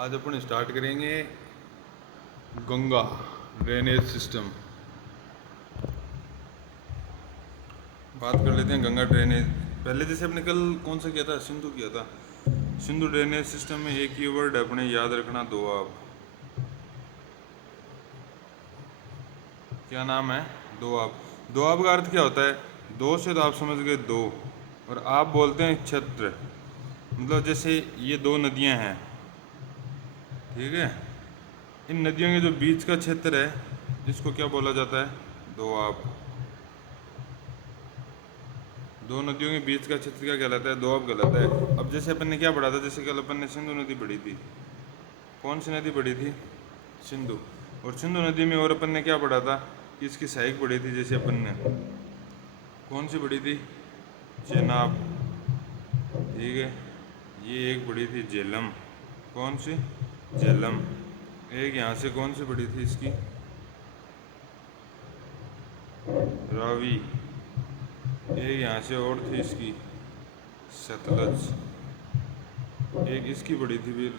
आज अपन स्टार्ट करेंगे Ganga drainage system. बात कर लेते हैं गंगा ड्रेनेज। पहले जैसे अपने कल कौन सा किया था, सिंधु किया था। सिंधु ड्रेनेज सिस्टम में एक ही वर्ड अपने याद रखना, दोआब। क्या नाम है? दोआब। दोआब का अर्थ क्या होता है? दो से तो आप समझ गए दो, और आप बोलते हैं क्षेत्र। मतलब जैसे ये दो नदियां हैं, ठीक है, इन नदियों के जो बीच का क्षेत्र है इसको क्या बोला जाता है? दोआब। दो नदियों के बीच का क्षेत्र क्या कहलाता है? दोआब कहलाता है। अब जैसे अपन ने क्या पढ़ा था, जैसे कल अपन ने सिंधु नदी पढ़ी थी। कौन सी नदी पढ़ी थी? सिंधु। और सिंधु नदी में और अपन ने क्या पढ़ा था कि इसकी सहायक पढ़ी थी। जैसे अपन ने कौन सी पढ़ी थी? चेनाब, ठीक है। ये एक पढ़ी थी झेलम। कौन सी? झेलम। एक यहाँ से कौन सी पढ़ी थी इसकी? रावी। एक यहाँ से और थी इसकी, सतलज। एक इसकी पड़ी थी फिर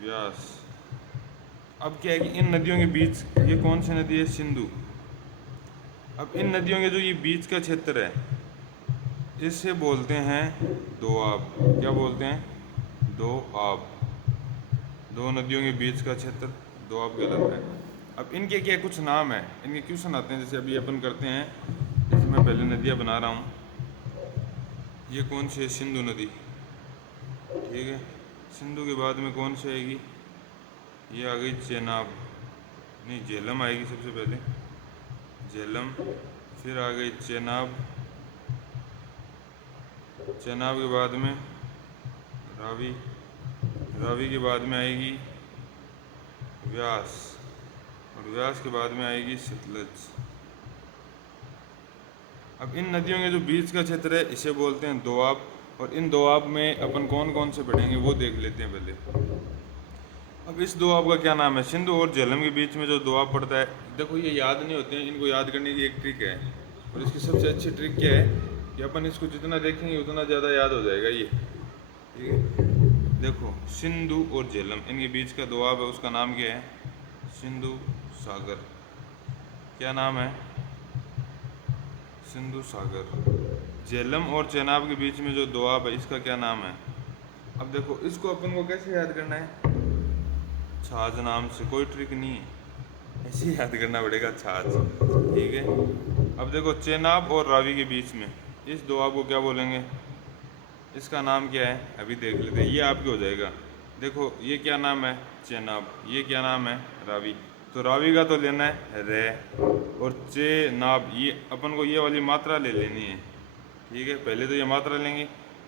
व्यास। अब क्या है कि इन नदियों के बीच ये कौन सी नदी है? सिंधु। अब इन नदियों के जो ये बीच का क्षेत्र है इसे बोलते हैं दोआब। क्या बोलते हैं? दोआब। दो नदियों के बीच का क्षेत्र दोआब कहलाता है। अब इनके क्या कुछ नाम है, इनके क्वेश्चन आते हैं। जैसे अभी अपन करते हैं, जैसे मैं पहले नदियाँ बना रहा हूँ। ये कौन सी है? सिंधु नदी, ठीक है। सिंधु के बाद में कौन सी आएगी? ये आ गई चेनाब, नहीं झेलम आएगी सबसे पहले, झेलम। फिर आ गई चेनाब, चेनाब के बाद में रावी, रावी के बाद में आएगी व्यास, और व्यास के बाद में आएगी सतलज। अब इन नदियों के जो बीच का क्षेत्र है इसे बोलते हैं दोआब। और इन दोआब में अपन कौन कौन से पढ़ेंगे वो देख लेते हैं पहले। अब इस दोआब का क्या नाम है? सिंधु और झेलम के बीच में जो दोआब पड़ता है, देखो ये याद नहीं होते हैं, इनको याद करने की एक ट्रिक है। और इसकी सबसे अच्छी ट्रिक क्या है कि अपन इसको जितना देखेंगे उतना ज़्यादा याद हो जाएगा ये, ठीक है। देखो सिंधु और झेलम, इनके बीच का दोआब है, उसका नाम क्या है? सिंधु सागर। क्या नाम है? सिंधु सागर। झेलम और चेनाब के बीच में जो दोआब है इसका क्या नाम है? अब देखो इसको अपन को कैसे याद करना है? छाछ नाम से, कोई ट्रिक नहीं है, ऐसे ही याद करना पड़ेगा, छाछ, ठीक है। अब देखो चेनाब और रावी के बीच में इस दोआब को क्या बोलेंगे? इसका नाम क्या है? अभी देख लेते हैं, ये आपके हो जाएगा। देखो ये क्या नाम है? चेनाब। ये क्या नाम है? रावी। तो रावी का तो लेना है रे, और चेनाब ये अपन को ये वाली मात्रा ले लेनी है, ठीक है। पहले तो ये मात्रा लेंगे,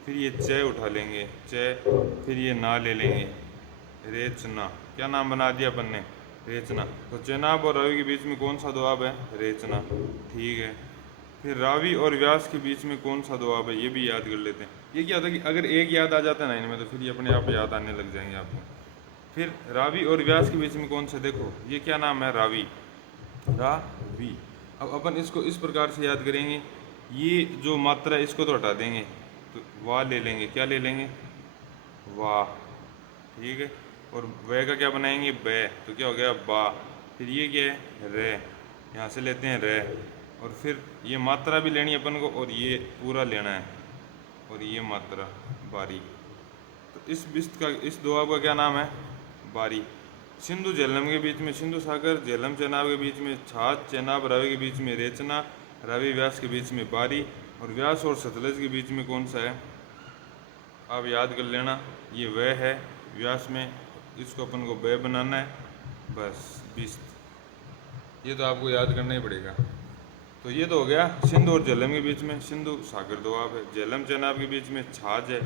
फिर ये चे उठा लेंगे, चे, फिर ये ना ले लेंगे, रेचना। क्या नाम बना दिया अपन ने? रेचना। तो चेनाब और रावी के बीच में कौन सा दोआब है? रेचना, ठीक है। फिर रावी और व्यास के बीच में कौन सा दोआब है? ये भी याद कर लेते हैं। ये क्या होता है कि अगर एक याद आ जाता है ना इनमें, तो फिर ये अपने आप याद आने लग जाएंगे आपको। फिर रावी और व्यास के बीच में कौन सा? देखो ये क्या नाम है? रावी, रावी। अब अपन इसको इस प्रकार से याद करेंगे, ये जो मात्रा है इसको तो हटा देंगे, तो वाह ले लेंगे। क्या ले लेंगे? वाह, ठीक है। और वे का क्या बनाएंगे? बे, तो क्या हो गया? बा। फिर ये क्या है? रे, यहाँ से लेते हैं रे। और फिर ये मात्रा भी लेनी है अपन को, और ये पूरा लेना है, और ये मात्रा बारी। तो इस बिस्त का, इस दोआब का क्या नाम है? बारी। सिंधु झेलम के बीच में सिंधु सागर, झेलम चेनाब के बीच में छाछ, चेनाब रावी के बीच में रेचना, रावी व्यास के बीच में बारी, और व्यास और सतलज के बीच में कौन सा है? आप याद कर लेना, ये वह है व्यास में, इसको अपन को ब बनाना है, बस बिस्त। ये तो आपको याद करना ही पड़ेगा। तो ये तो हो गया सिंधु और झेलम के बीच में सिंधु सागर दोआब है। झेलम चेनाब के बीच में छाछ है,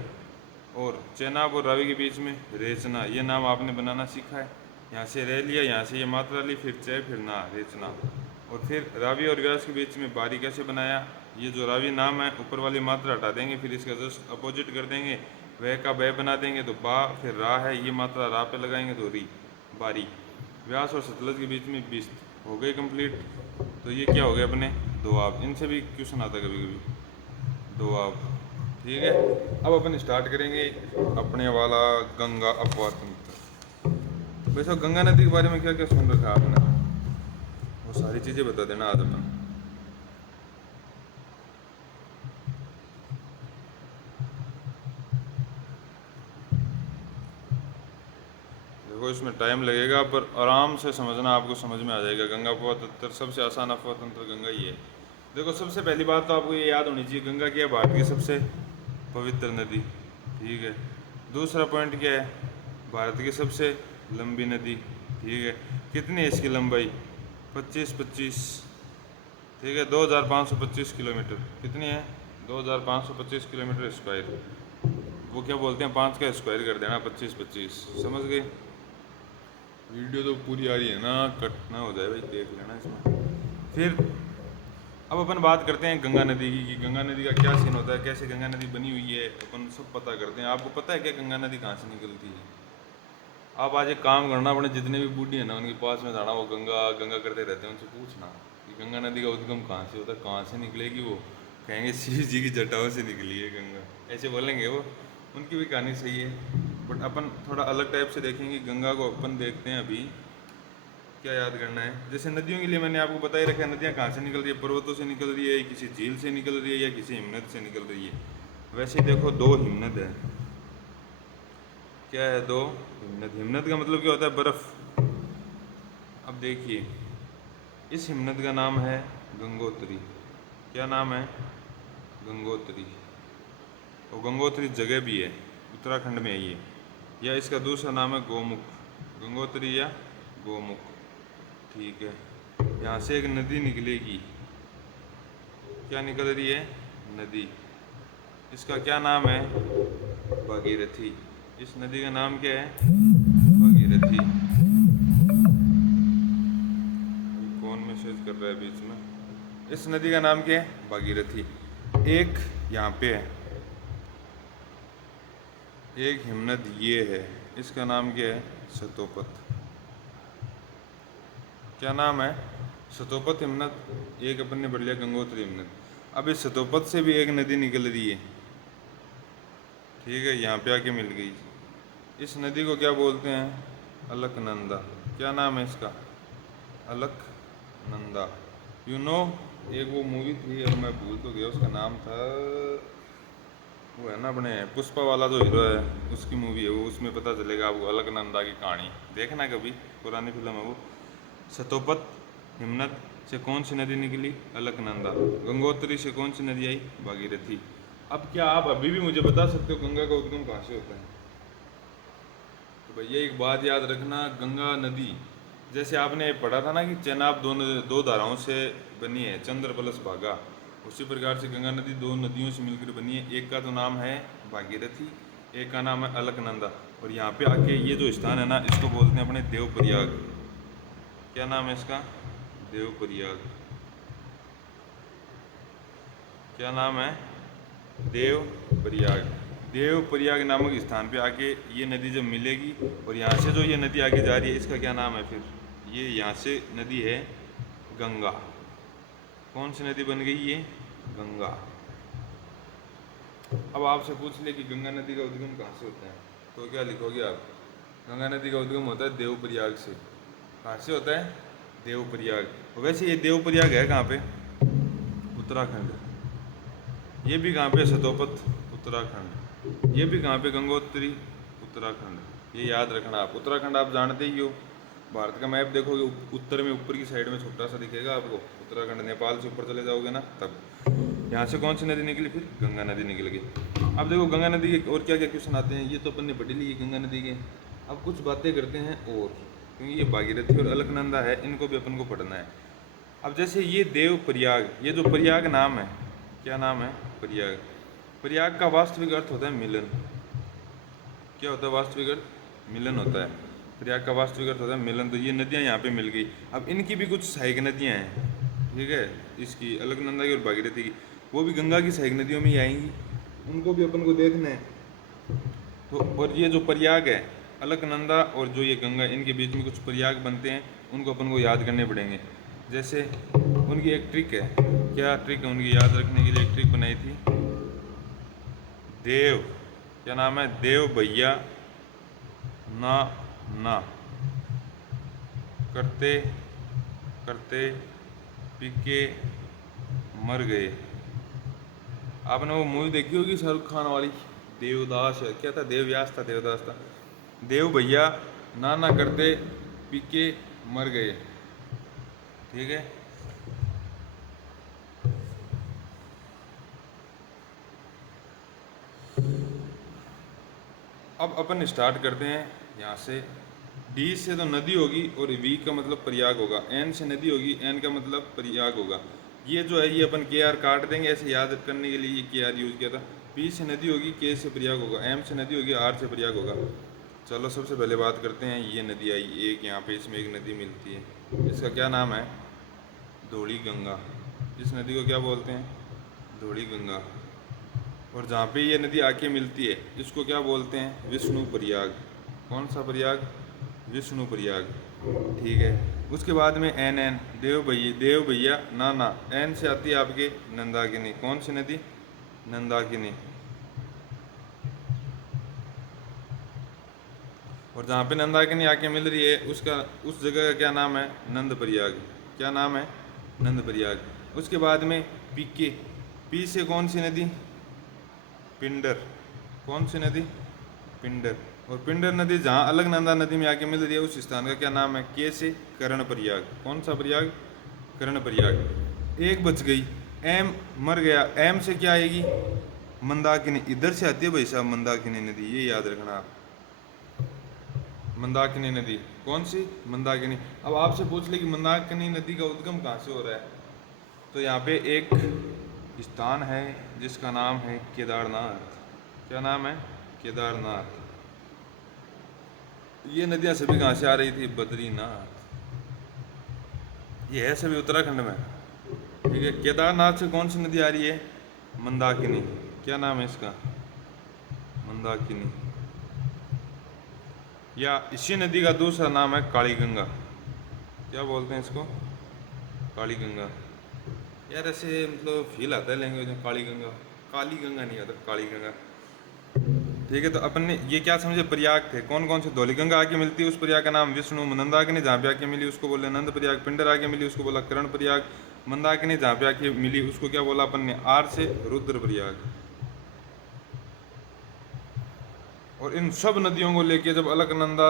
और चेनाब और रावी के बीच में रेचना। ये नाम आपने बनाना सीखा है। यहाँ से रे लिया, यहाँ से ये मात्रा ली, फिर चे, फिर ना, रेचना। और फिर रावी और व्यास के बीच में बारी कैसे बनाया? ये जो रावी नाम है ऊपर वाली मात्रा हटा देंगे, फिर इसका जस्ट अपोजिट कर देंगे, वह का बह बना देंगे, तो बा, फिर रा है, ये मात्रा रा पे लगाएंगे तो री, बारी। व्यास और सतलज के बीच में बिस्त। हो गई कंप्लीट। तो ये क्या हो गया अपने? दोआब। इनसे भी क्वेश्चन आता है कभी कभी, दोआब, ठीक है। अब अपन स्टार्ट करेंगे अपने वाला गंगा अपवाद तंत्र। वैसे गंगा नदी के बारे में क्या क्या सुन रखा है आपने, वो सारी चीज़ें बता देना आज अपन। देखो इसमें टाइम लगेगा पर आराम से समझना, आपको समझ में आ जाएगा। गंगा अफवाह सबसे आसान अफवाह तंत्र गंगा ही है। देखो सबसे पहली बात तो आपको ये याद होनी चाहिए, गंगा क्या है, भारत की सबसे पवित्र नदी। ठीक है। दूसरा पॉइंट क्या है, भारत की सबसे लंबी नदी। ठीक है। कितनी है इसकी लंबाई, 25 ठीक है, 2525 किलोमीटर। कितनी है, 2525 किलोमीटर स्क्वायर। वो क्या बोलते हैं, 5 का स्क्वायर कर देना, 25 समझ गए। वीडियो तो पूरी आ रही है ना, कट ना हो जाए भाई, देख लेना इसमें। फिर अब अपन बात करते हैं गंगा नदी की, कि गंगा नदी का क्या सीन होता है, कैसे गंगा नदी बनी हुई है, अपन सब पता करते हैं। आपको पता है क्या गंगा नदी कहाँ से निकलती है? आप आज एक काम करना, अपने जितने भी बूढ़ी हैं ना उनके पास में जाना, वो गंगा गंगा करते रहते हैं, उनसे पूछना कि गंगा नदी का उद्गम कहाँ से होता है, कहाँ से निकलेगी। वो कहेंगे शिव जी की जटाओं से निकली है गंगा, ऐसे बोलेंगे वो। उनकी भी कहानी सही है, बट अपन थोड़ा अलग टाइप से देखेंगे। गंगा को अपन देखते हैं अभी, क्या याद करना है। जैसे नदियों के लिए मैंने आपको बता ही रखा है, नदियाँ कहाँ से निकल रही है, पर्वतों से निकल रही है, किसी झील से निकल रही है, या किसी हिमनद से निकल रही है। वैसे देखो 2 हिमनद है। क्या है, 2 हिमनद। हिमनद का मतलब क्या होता है, बर्फ। अब देखिए, इस हिमनद का नाम है गंगोत्री। क्या नाम है, गंगोत्री। और गंगोत्री जगह भी है, उत्तराखंड में है ये। या इसका दूसरा नाम है गोमुख, गंगोत्री या गोमुख। ठीक है। यहाँ से एक नदी निकलेगी, क्या निकल रही है, नदी। इसका क्या नाम है, भागीरथी। इस नदी का नाम क्या है, भागीरथी। कौन मैसेज कर रहा है बीच में? इस नदी का नाम क्या है, भागीरथी। एक यहाँ पे है, एक हिमनद ये है, इसका नाम क्या है, सतोपत। क्या नाम है, सतोपत हिमनद। एक अपन ने बढ़ लिया गंगोत्री हिमनद। अब इस सतोपत से भी एक नदी निकल रही है। ठीक है, यहाँ पे आके मिल गई। इस नदी को क्या बोलते हैं, अलकनंदा। क्या नाम है इसका, अलकनंदा। यू नो, एक वो मूवी थी, और मैं भूल तो गया उसका नाम था, वो है ना अपने पुष्पा वाला जो हीरो है, उसकी मूवी है वो। उसमें पता चलेगा आपको अलकनंदा की कहानी, देखना कभी, पुरानी फिल्म है वो। सतोपत हिमनद से कौन सी नदी निकली, अलकनंदा। गंगोत्री से कौन सी नदी आई, भागीरथी। अब क्या आप अभी भी मुझे बता सकते हो गंगा का उद्गम कहाँ से होता है? तो भैया एक बात याद रखना, गंगा नदी जैसे आपने पढ़ा था ना कि चेनाब दो धाराओं से बनी है, चंद्र प्लस भागा, उसी प्रकार से गंगा नदी 2 नदियों से मिलकर बनी है। एक का तो नाम है भागीरथी, एक का नाम है अलकनंदा। और यहाँ पे आके ये जो स्थान है ना, इसको बोलते हैं अपने देवप्रयाग। क्या नाम है इसका, देवप्रयाग। क्या नाम है, देवप्रयाग। देवप्रयाग नामक स्थान पे आके ये नदी जब मिलेगी, और यहाँ से जो ये नदी आगे जा रही है, इसका क्या नाम है फिर, ये यहाँ से नदी है गंगा। कौन सी नदी बन गई ये, गंगा। अब आपसे पूछ ले कि गंगा नदी का उद्गम कहाँ से होता है, तो क्या लिखोगे आप? गंगा नदी का उद्गम होता है देवप्रयाग से। कहाँ से होता है, देवप्रयाग। वैसे ये देवप्रयाग है कहाँ पे, उत्तराखंड। ये भी कहाँ पे, सतोपत, उत्तराखंड। ये भी कहाँ पे, गंगोत्री, उत्तराखंड। ये याद रखना आप। उत्तराखंड आप जानते ही हो, भारत का मैप देखोगे उत्तर में ऊपर की साइड में छोटा सा दिखेगा आपको उत्तराखंड। नेपाल से ऊपर चले जाओगे ना, तब यहाँ से कौन सी नदी निकली, फिर गंगा नदी निकल गई। अब देखो गंगा नदी के और क्या क्या क्वेश्चन आते हैं, ये तो अपन ने पढ़ ली गंगा नदी के। अब कुछ बातें करते हैं और, क्योंकि ये भागीरथी और अलकनंदा है, इनको भी अपन को पढ़ना है। अब जैसे ये देवप्रयाग, ये जो प्रयाग नाम है, क्या नाम है, प्रयाग। प्रयाग का वास्तविक अर्थ होता है मिलन। क्या होता है वास्तविक अर्थ, मिलन होता है। प्रयाग का वास्तविक अर्थ होता है मिलन। तो ये नदियाँ यहाँ पे मिल गई। अब इनकी भी कुछ सहायक नदियाँ हैं, ठीक है, इसकी अलकनंदा की और भागीरथी की, वो भी गंगा की सहायक नदियों में ही आएंगी, उनको भी अपन को देखना है। तो और ये जो प्रयाग है, अलकनंदा और जो ये गंगा, इनके बीच में कुछ प्रयाग बनते हैं, उनको अपन को याद करने पड़ेंगे। जैसे उनकी एक ट्रिक है, क्या ट्रिक है उनकी याद रखने के लिए, एक ट्रिक बनाई थी, देव, क्या नाम है, देव भैया ना ना। करते करते पी के मर गए। आपने वो मूवी देखी होगी शाहरुख खान वाली, देवदास है, क्या था, देवव्यास था, देवदास था। देव भैया ना ना करते पी के मर गए। ठीक है, अब अपन स्टार्ट करते हैं यहाँ से। डी से तो नदी होगी और वी का मतलब प्रयाग होगा, एन से नदी होगी, एन का मतलब प्रयाग होगा। ये जो है ये अपन के आर काट देंगे, ऐसे याद करने के लिए ये के आर यूज किया था। पी से नदी होगी, के से प्रयाग होगा, एम से नदी होगी, आर से प्रयाग होगा। चलो सबसे पहले बात करते हैं, ये नदी आई एक यहाँ पे, इसमें एक नदी मिलती है, इसका क्या नाम है, धौली गंगा। इस नदी को क्या बोलते हैं, धौली गंगा। और जहाँ पे ये नदी आके मिलती है इसको क्या बोलते हैं, विष्णु प्रयाग। कौन सा प्रयाग, विष्णु प्रयाग। ठीक है, उसके बाद में एन एन, देव भैया ना ना, एन से आती है आपके नंदाकिनी। कौन सी नदी, नंदाकिनी। और जहाँ पे नंदाकिनी आके मिल रही है उसका, उस जगह का क्या नाम है, नंद प्रयाग। क्या नाम है, नंद प्रयाग। उसके बाद में पीके, पी से कौन सी नदी, पिंडर। कौन सी नदी, पिंडर। और पिंडर नदी जहाँ अलग नंदा नदी में आके मिल रही है उस स्थान का क्या नाम है, के से कर्ण प्रयाग। कौन सा प्रयाग, कर्ण प्रयाग। एक बच गई, एम मर गया, एम से क्या आएगी, मंदाकिनी। इधर से आती है भाई साहब मंदाकिनी नदी, ये याद रखना आप, मंदाकिनी नदी। कौन सी, मंदाकिनी। अब आपसे पूछ ले कि मंदाकिनी नदी का उद्गम कहाँ से हो रहा है, तो यहाँ पे एक स्थान है जिसका नाम है केदारनाथ। क्या नाम है, केदारनाथ। ये नदियाँ सभी कहाँ से आ रही थी, बद्रीनाथ। ये है सभी उत्तराखंड में। ठीक है, केदारनाथ से कौन सी नदी आ रही है, मंदाकिनी। क्या नाम है इसका, मंदाकिनी। या इसी नदी का दूसरा नाम है काली गंगा। क्या बोलते हैं इसको, काली गंगा। यार ऐसे मतलब फील आता है लैंग्वेज में, काली गंगा, काली गंगा नहीं आता, काली गंगा। ठीक है, तो अपन ने ये क्या समझे, प्रयाग थे। कौन कौन से, धौली गंगा आके मिलती है उस प्रयाग का नाम विष्णु, नंदाकिनी जहाँ पे आके मिली उसको बोले नंद प्रयाग, पिंडर आके मिली उसको बोला कर्ण प्रयाग, मंदाकिनी जहाँ पे आके मिली उसको क्या बोला अपन ने, आर से रुद्र प्रयाग। और इन सब नदियों को लेके जब अलकनंदा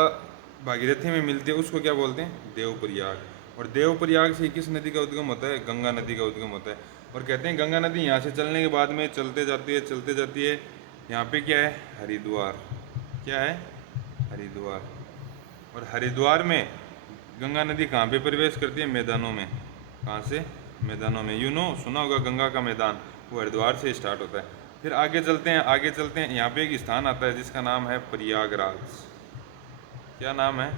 भागीरथी में मिलती है उसको क्या बोलते हैं, देव प्रयाग। और देव प्रयाग से किस नदी का उद्गम होता है, गंगा नदी का उद्गम होता है। और कहते हैं गंगा नदी यहाँ से चलने के बाद में चलते जाती है, चलते जाती है, यहाँ पे क्या है, हरिद्वार। क्या है, हरिद्वार। और हरिद्वार में गंगा नदी कहाँ पे प्रवेश करती है, मैदानों में। कहाँ से, मैदानों में। सुना होगा गंगा का मैदान, वो हरिद्वार से स्टार्ट होता है। फिर आगे चलते हैं, आगे चलते हैं, यहाँ पे एक स्थान आता है जिसका नाम है प्रयागराज। क्या नाम है,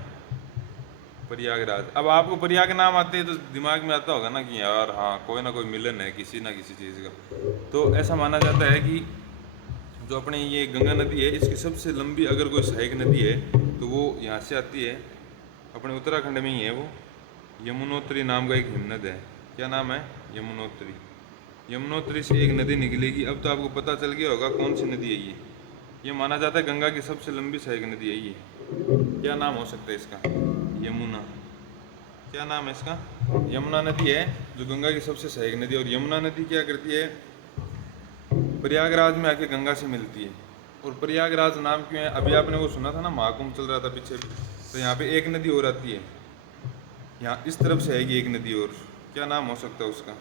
प्रयागराज। अब आपको प्रयाग नाम आते हैं तो दिमाग में आता होगा ना कि यार हाँ कोई ना कोई मिलन है किसी ना किसी चीज़ का। तो ऐसा माना जाता है कि जो अपने ये गंगा नदी है इसकी सबसे लंबी अगर कोई सहायक नदी है तो वो यहाँ से आती है, अपने उत्तराखंड में ही है वो, यमुनोत्री नाम का एक हिमनद है। क्या नाम है, यमुनोत्री। यमुनोत्री से एक नदी निकलेगी। अब तो आपको पता चल गया होगा कौन सी नदी है ये माना जाता है गंगा की सबसे लंबी सहायक नदी है ये। क्या नाम हो सकता है इसका, यमुना। क्या नाम है इसका, यमुना नदी है जो गंगा की सबसे सहायक नदी है। और यमुना नदी क्या करती है, प्रयागराज में आके गंगा से मिलती है। और प्रयागराज नाम क्यों है, अभी आपने वो सुना था ना महाकुंभ चल रहा था पीछे, तो यहाँ पे एक नदी और आती है, यहाँ इस तरफ से आएगी एक नदी और। क्या नाम हो सकता है उसका,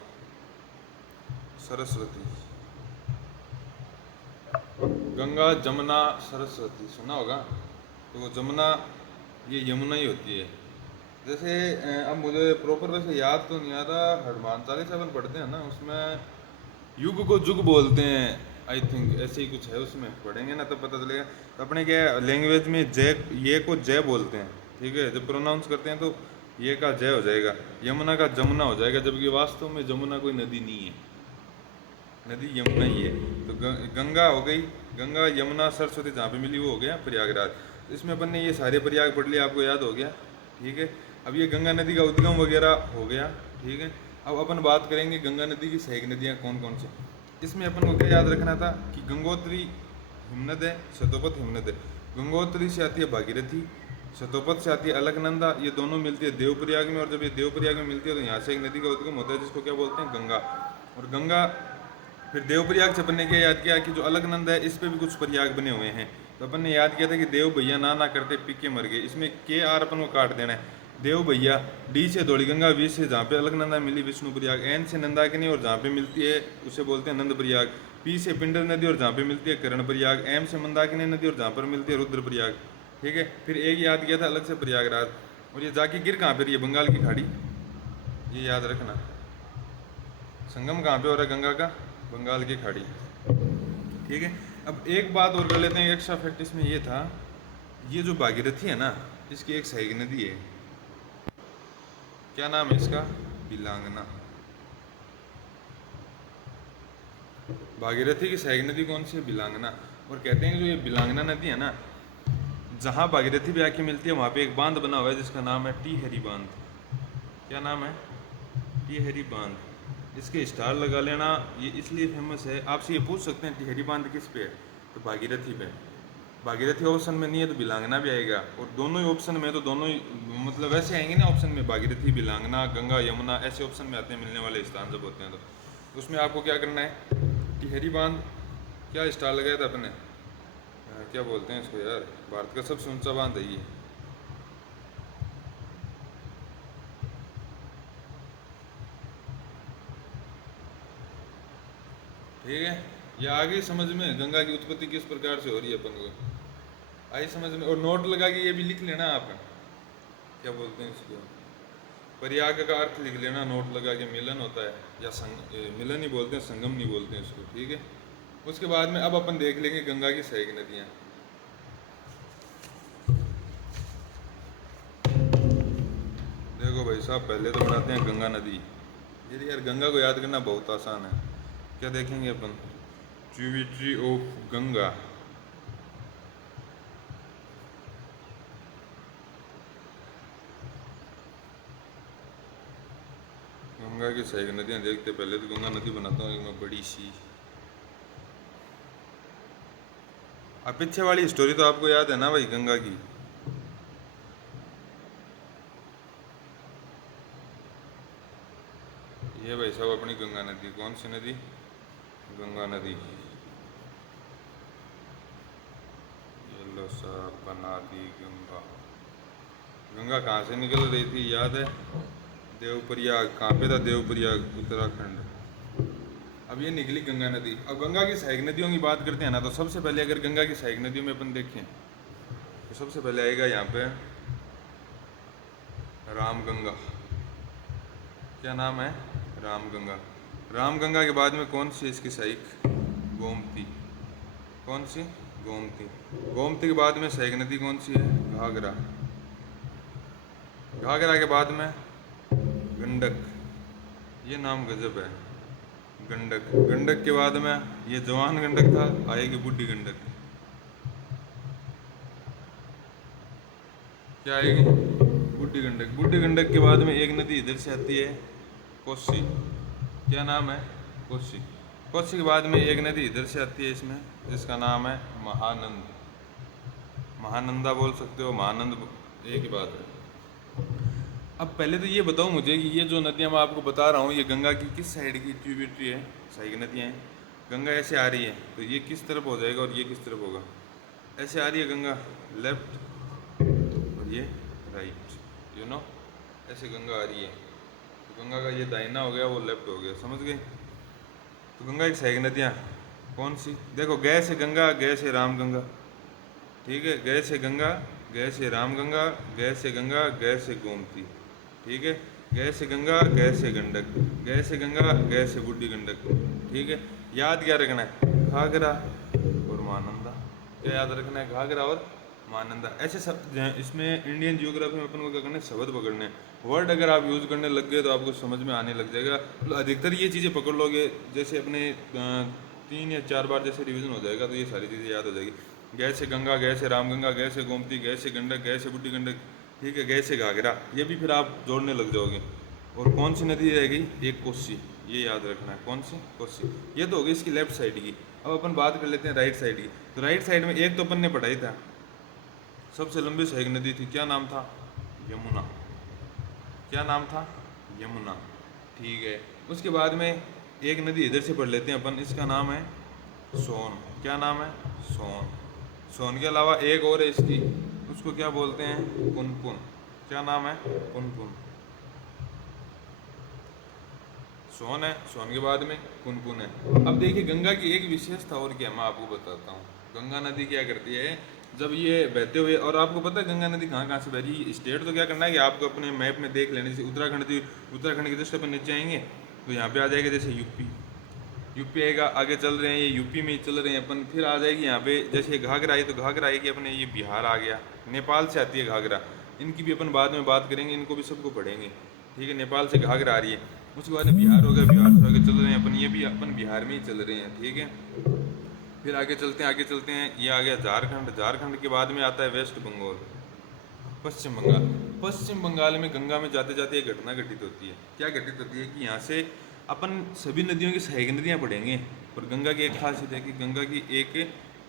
सरस्वती। गंगा जमुना सरस्वती सुना होगा, तो वो जमुना ये यमुना ही होती है। जैसे अब मुझे प्रॉपर वैसे याद तो नहीं आ रहा, हनुमान चालीसा अपन पढ़ते हैं ना, उसमें युग को जुग बोलते हैं, आई थिंक ऐसे ही कुछ है, उसमें पढ़ेंगे ना तब पता चलेगा। तो अपने क्या लैंग्वेज में जय, ये को जय बोलते हैं, ठीक है, जब प्रोनाउंस करते हैं तो ये का जय हो जाएगा, यमुना का जमुना हो जाएगा, जबकि वास्तव में जमुना कोई नदी नहीं है, नदी यमुना ही है। तो गंगा हो गई, गंगा यमुना सरस्वती जहाँ पे मिली वो हो गया प्रयागराज। इसमें अपन ने ये सारे प्रयाग पढ़ लिए, आपको याद हो गया, ठीक है। अब ये गंगा नदी का उद्गम वगैरह हो गया, ठीक है। अब अपन बात करेंगे गंगा नदी की सहायक नदियाँ कौन कौन सी। इसमें अपन को क्या याद रखना था कि गंगोत्री हिमनद है, शतोपथ हिमनद है। गंगोत्री से आती है भागीरथी, शतोपत से आती है अलकनंदा, ये दोनों मिलती है देवप्रयाग में, और जब ये देवप्रयाग में मिलती है तो यहाँ से एक नदी का उद्गम होता है जिसको क्या बोलते हैं, गंगा। और गंगा फिर देवप्रयाग से अपन ने क्या याद किया कि जो अलकनंदा है इस पे भी कुछ प्रयाग बने हुए हैं। तो अपन ने याद किया था कि देव भैया ना करते पी के मर गए, इसमें के आर अपन को काट देना है। देव भैया, डी से धौलीगंगा, वी से जहाँ पे अलकनंदा मिली विष्णु प्रयाग, एन से नंदाकिनी और जहाँ पे मिलती है उसे बोलते हैं नंद प्रयाग, पी से पिंडर नदी और जहाँ पे मिलती है कर्ण प्रयाग, एम से मंदाकिनी नदी और जहाँ पर मिलती है रुद्र प्रयाग। ठीक है, फिर एक याद किया था अलग से प्रयागराज। और ये जाके गिर कहाँ पे रही है, बंगाल की खाड़ी, ये याद रखना। संगम कहाँ पे हो रहा है गंगा का, बंगाल की खाड़ी। ठीक है, अब एक बात और कर लेते हैं, एक्स्ट्रा फैक्ट इसमें ये था, ये जो भागीरथी है ना, इसकी एक सहायक नदी है, क्या नाम है इसका, बिलांगना। भागीरथी की सहायक नदी कौन सी है, बिलांगना। और कहते हैं कि जो ये बिलांगना नदी है ना, जहाँ भागीरथी भी आके मिलती है वहाँ पे एक बांध बना हुआ है जिसका नाम है टी हरी बांध। क्या नाम है, टी हरी बांध। इसके स्टार लगा लेना, ये इसलिए फेमस है। आपसे ये पूछ सकते हैं टी हरी बांध किस पे है, तो भागीरथी पे। भागीरथी ऑप्शन में नहीं है तो बिलांगना भी आएगा, और दोनों ही ऑप्शन में तो दोनों ही मतलब वैसे आएंगे ना ऑप्शन में, भागीरथी, बिलांगना, गंगा, यमुना, ऐसे ऑप्शन में आते हैं मिलने वाले स्थान जब होते हैं तो उसमें आपको क्या करना है, टिहरी बांध, क्या स्टार लगाया था अपने, क्या बोलते हैं इसको यार, भारत का सबसे ऊंचा बांध है ये। ठीक है, ये आ गई समझ में, गंगा की उत्पत्ति किस प्रकार से हो रही है अपन को आई समझ में। और नोट लगा के ये भी लिख लेना आप, क्या बोलते हैं इसको, प्रयाग का अर्थ लिख लेना नोट लगा के, मिलन होता है या मिलन ही बोलते हैं, संगम नहीं बोलते हैं इसको। ठीक है, उसके बाद में अब अपन देख लेंगे गंगा की सहायक नदियाँ। देखो भाई साहब, पहले तो बनाते हैं गंगा नदी। ये यार गंगा को याद करना बहुत आसान है। क्या देखेंगे अपन, ट्रिब्यूटरी ऑफ गंगा। गंगा की सहायक नदियाँ देखते, पहले तो गंगा नदी बनाता हूँ मैं बड़ी सी। अब पीछे वाली स्टोरी तो आपको याद है ना भाई गंगा की, ये भाई साहब अपनी गंगा नदी, कौन सी नदी, गंगा नदी। ये लो साहब बना दी गंगा। गंगा कहाँ से निकल रही थी याद है, देवप्रयाग। कहाँ पे था, देवप्रयाग, उत्तराखंड। अब ये निकली गंगा नदी। अब गंगा की सहायक नदियों की बात करते हैं ना, तो सबसे पहले अगर गंगा की सहायक नदियों में अपन देखें तो सबसे पहले आएगा यहाँ पे रामगंगा। क्या नाम है, रामगंगा। रामगंगा के बाद में कौन सी इसकी सहायक, गोमती। कौन सी, गोमती। गोमती के बाद में सहायक नदी कौन सी है, घाघरा। घाघरा के बाद में गंडक, ये नाम गजब है, गंडक। गंडक के बाद में ये जवान गंडक था, आएगी बूढ़ी गंडक। क्या आएगी, बूढ़ी गंडक। बूढ़ी गंडक के बाद में एक नदी इधर से आती है, कोसी। क्या नाम है, कोसी। कोसी के बाद में एक नदी इधर से आती है इसमें, जिसका नाम है महानंद। महानंदा बोल सकते हो, महानंद, एक ही बात है। अब पहले तो ये बताओ मुझे कि ये जो नदियाँ मैं आपको बता रहा हूँ, ये गंगा की किस साइड की ट्रिब्यूटरी है, सहायक नदियाँ हैं। गंगा ऐसे आ रही है तो ये किस तरफ हो जाएगा और ये किस तरफ होगा, ऐसे आ रही है गंगा लेफ्ट और ये राइट, यू नो, ऐसे गंगा आ रही है। तो गंगा का ये दाहिना हो गया, वो लेफ्ट हो गया, समझ गए। तो गंगा की सहायक नदियाँ कौन सी, देखो गए से गंगा, गए से रामगंगा। ठीक है, गए से गंगा, गए से रामगंगा, गए से गंगा, गए से गोमती। ठीक है, गए से गंगा, गए से गंडक, गए से गंगा, गए से बूढ़ी गंडक। ठीक है, याद क्या रखना है, घाघरा और महानंदा। क्या याद रखना है, घाघरा और महानंदा। ऐसे सब इसमें इंडियन जियोग्राफी में अपन को क्या करना है, शब्द पकड़ने हैं। वर्ड अगर आप यूज़ करने लग गए तो आपको समझ में आने लग जाएगा। तो अधिकतर ये चीज़ें पकड़ लोगे, जैसे अपने 3 या 4 बार जैसे रिवीजन हो जाएगा तो ये सारी चीज़ें याद हो जाएगी। गए से गंगा, गए से रामगंगा, गए से गोमती, गए से गंडक, गए से बूढ़ी गंडक। ठीक है, गए से घाघरा, ये भी फिर आप जोड़ने लग जाओगे। और कौन सी नदी रहेगी, एक कोसी, ये याद रखना है, कौन सी, कोसी। ये तो होगी इसकी लेफ्ट साइड की। अब अपन बात कर लेते हैं राइट साइड की। तो राइट साइड में एक तो अपन ने पढ़ाई था, सबसे लंबी सहायक नदी थी, क्या नाम था? यमुना। क्या नाम था? यमुना। ठीक है। उसके बाद में एक नदी इधर से पढ़ लेते हैं अपन, इसका नाम है सोन। क्या नाम है? सोन। सोन के अलावा एक और है इसकी, उसको क्या बोलते हैं? पुनपुन। क्या नाम है? पुनपुन। सोन है, सोन के बाद में पुनपुन है। अब देखिए गंगा की एक विशेषता और क्या, मैं आपको बताता हूँ। गंगा नदी क्या करती है, जब ये बहते हुए, और आपको पता है गंगा नदी कहाँ कहाँ से बह रही है? स्टेट तो क्या करना है कि आपको अपने मैप में देख लेने से, उत्तराखंड की दृष्टि अपन नीचे आएंगे तो यहाँ पे आ जाएगा जैसे यूपी, यूपी आएगा, आगे चल रहे हैं ये यूपी में ही चल रहे हैं अपन, फिर आ जाएगी यहाँ पे जैसे घाघरा आई तो घाघरा आएगी अपने, ये बिहार आ गया, नेपाल से आती है घाघरा, इनकी भी अपन बाद में बात करेंगे, इनको भी सबको पढ़ेंगे। ठीक है, नेपाल से घाघरा आ रही है। उसके बाद बिहार हो गया, बिहार से आगे चल रहे हैं अपन, ये भी अपन बिहार में ही चल रहे हैं। ठीक है, फिर आगे चलते हैं, आगे चलते हैं, ये आ गया झारखंड। झारखंड के बाद में आता है वेस्ट बंगाल, पश्चिम बंगाल। पश्चिम बंगाल में गंगा में जाते जाते एक घटना घटित होती है। क्या घटित होती है कि यहाँ से अपन सभी नदियों की सहायक नदियाँ पढ़ेंगे, पर गंगा की एक खासियत है कि गंगा की एक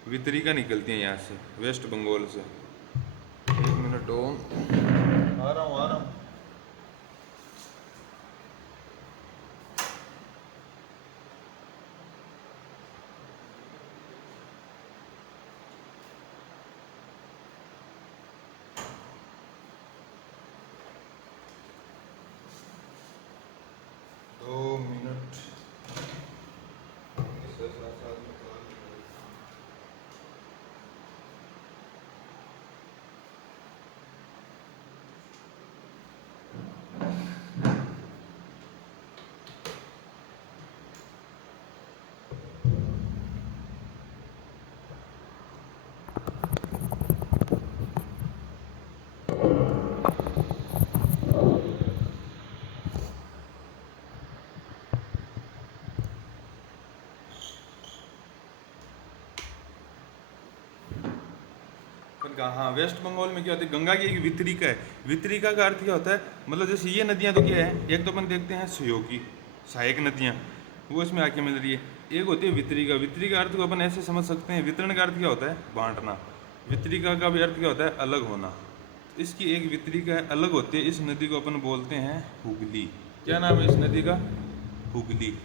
वितरिका निकलती है यहाँ से, वेस्ट बंगाल से। एक मिनट, आ रहा हूँ। हाँ, वेस्ट बंगाल में क्या होता है, गंगा की एक वितरिका है। वितरिका का अर्थ क्या होता है, मतलब जैसे ये नदियाँ तो क्या है, एक तो अपन देखते हैं सहयोगी सहायक नदियाँ, वो इसमें आके मिल रही है। एक होती है वितरिका। वितरिका अर्थ को अपन ऐसे समझ सकते हैं, वितरण का अर्थ क्या होता है? बांटना। वितरिका का भी अर्थ क्या होता है? अलग होना। इसकी एक वितरिका है, अलग होती है। इस नदी को अपन बोलते हैं हुगली। क्या नाम है इस नदी का? हुगली।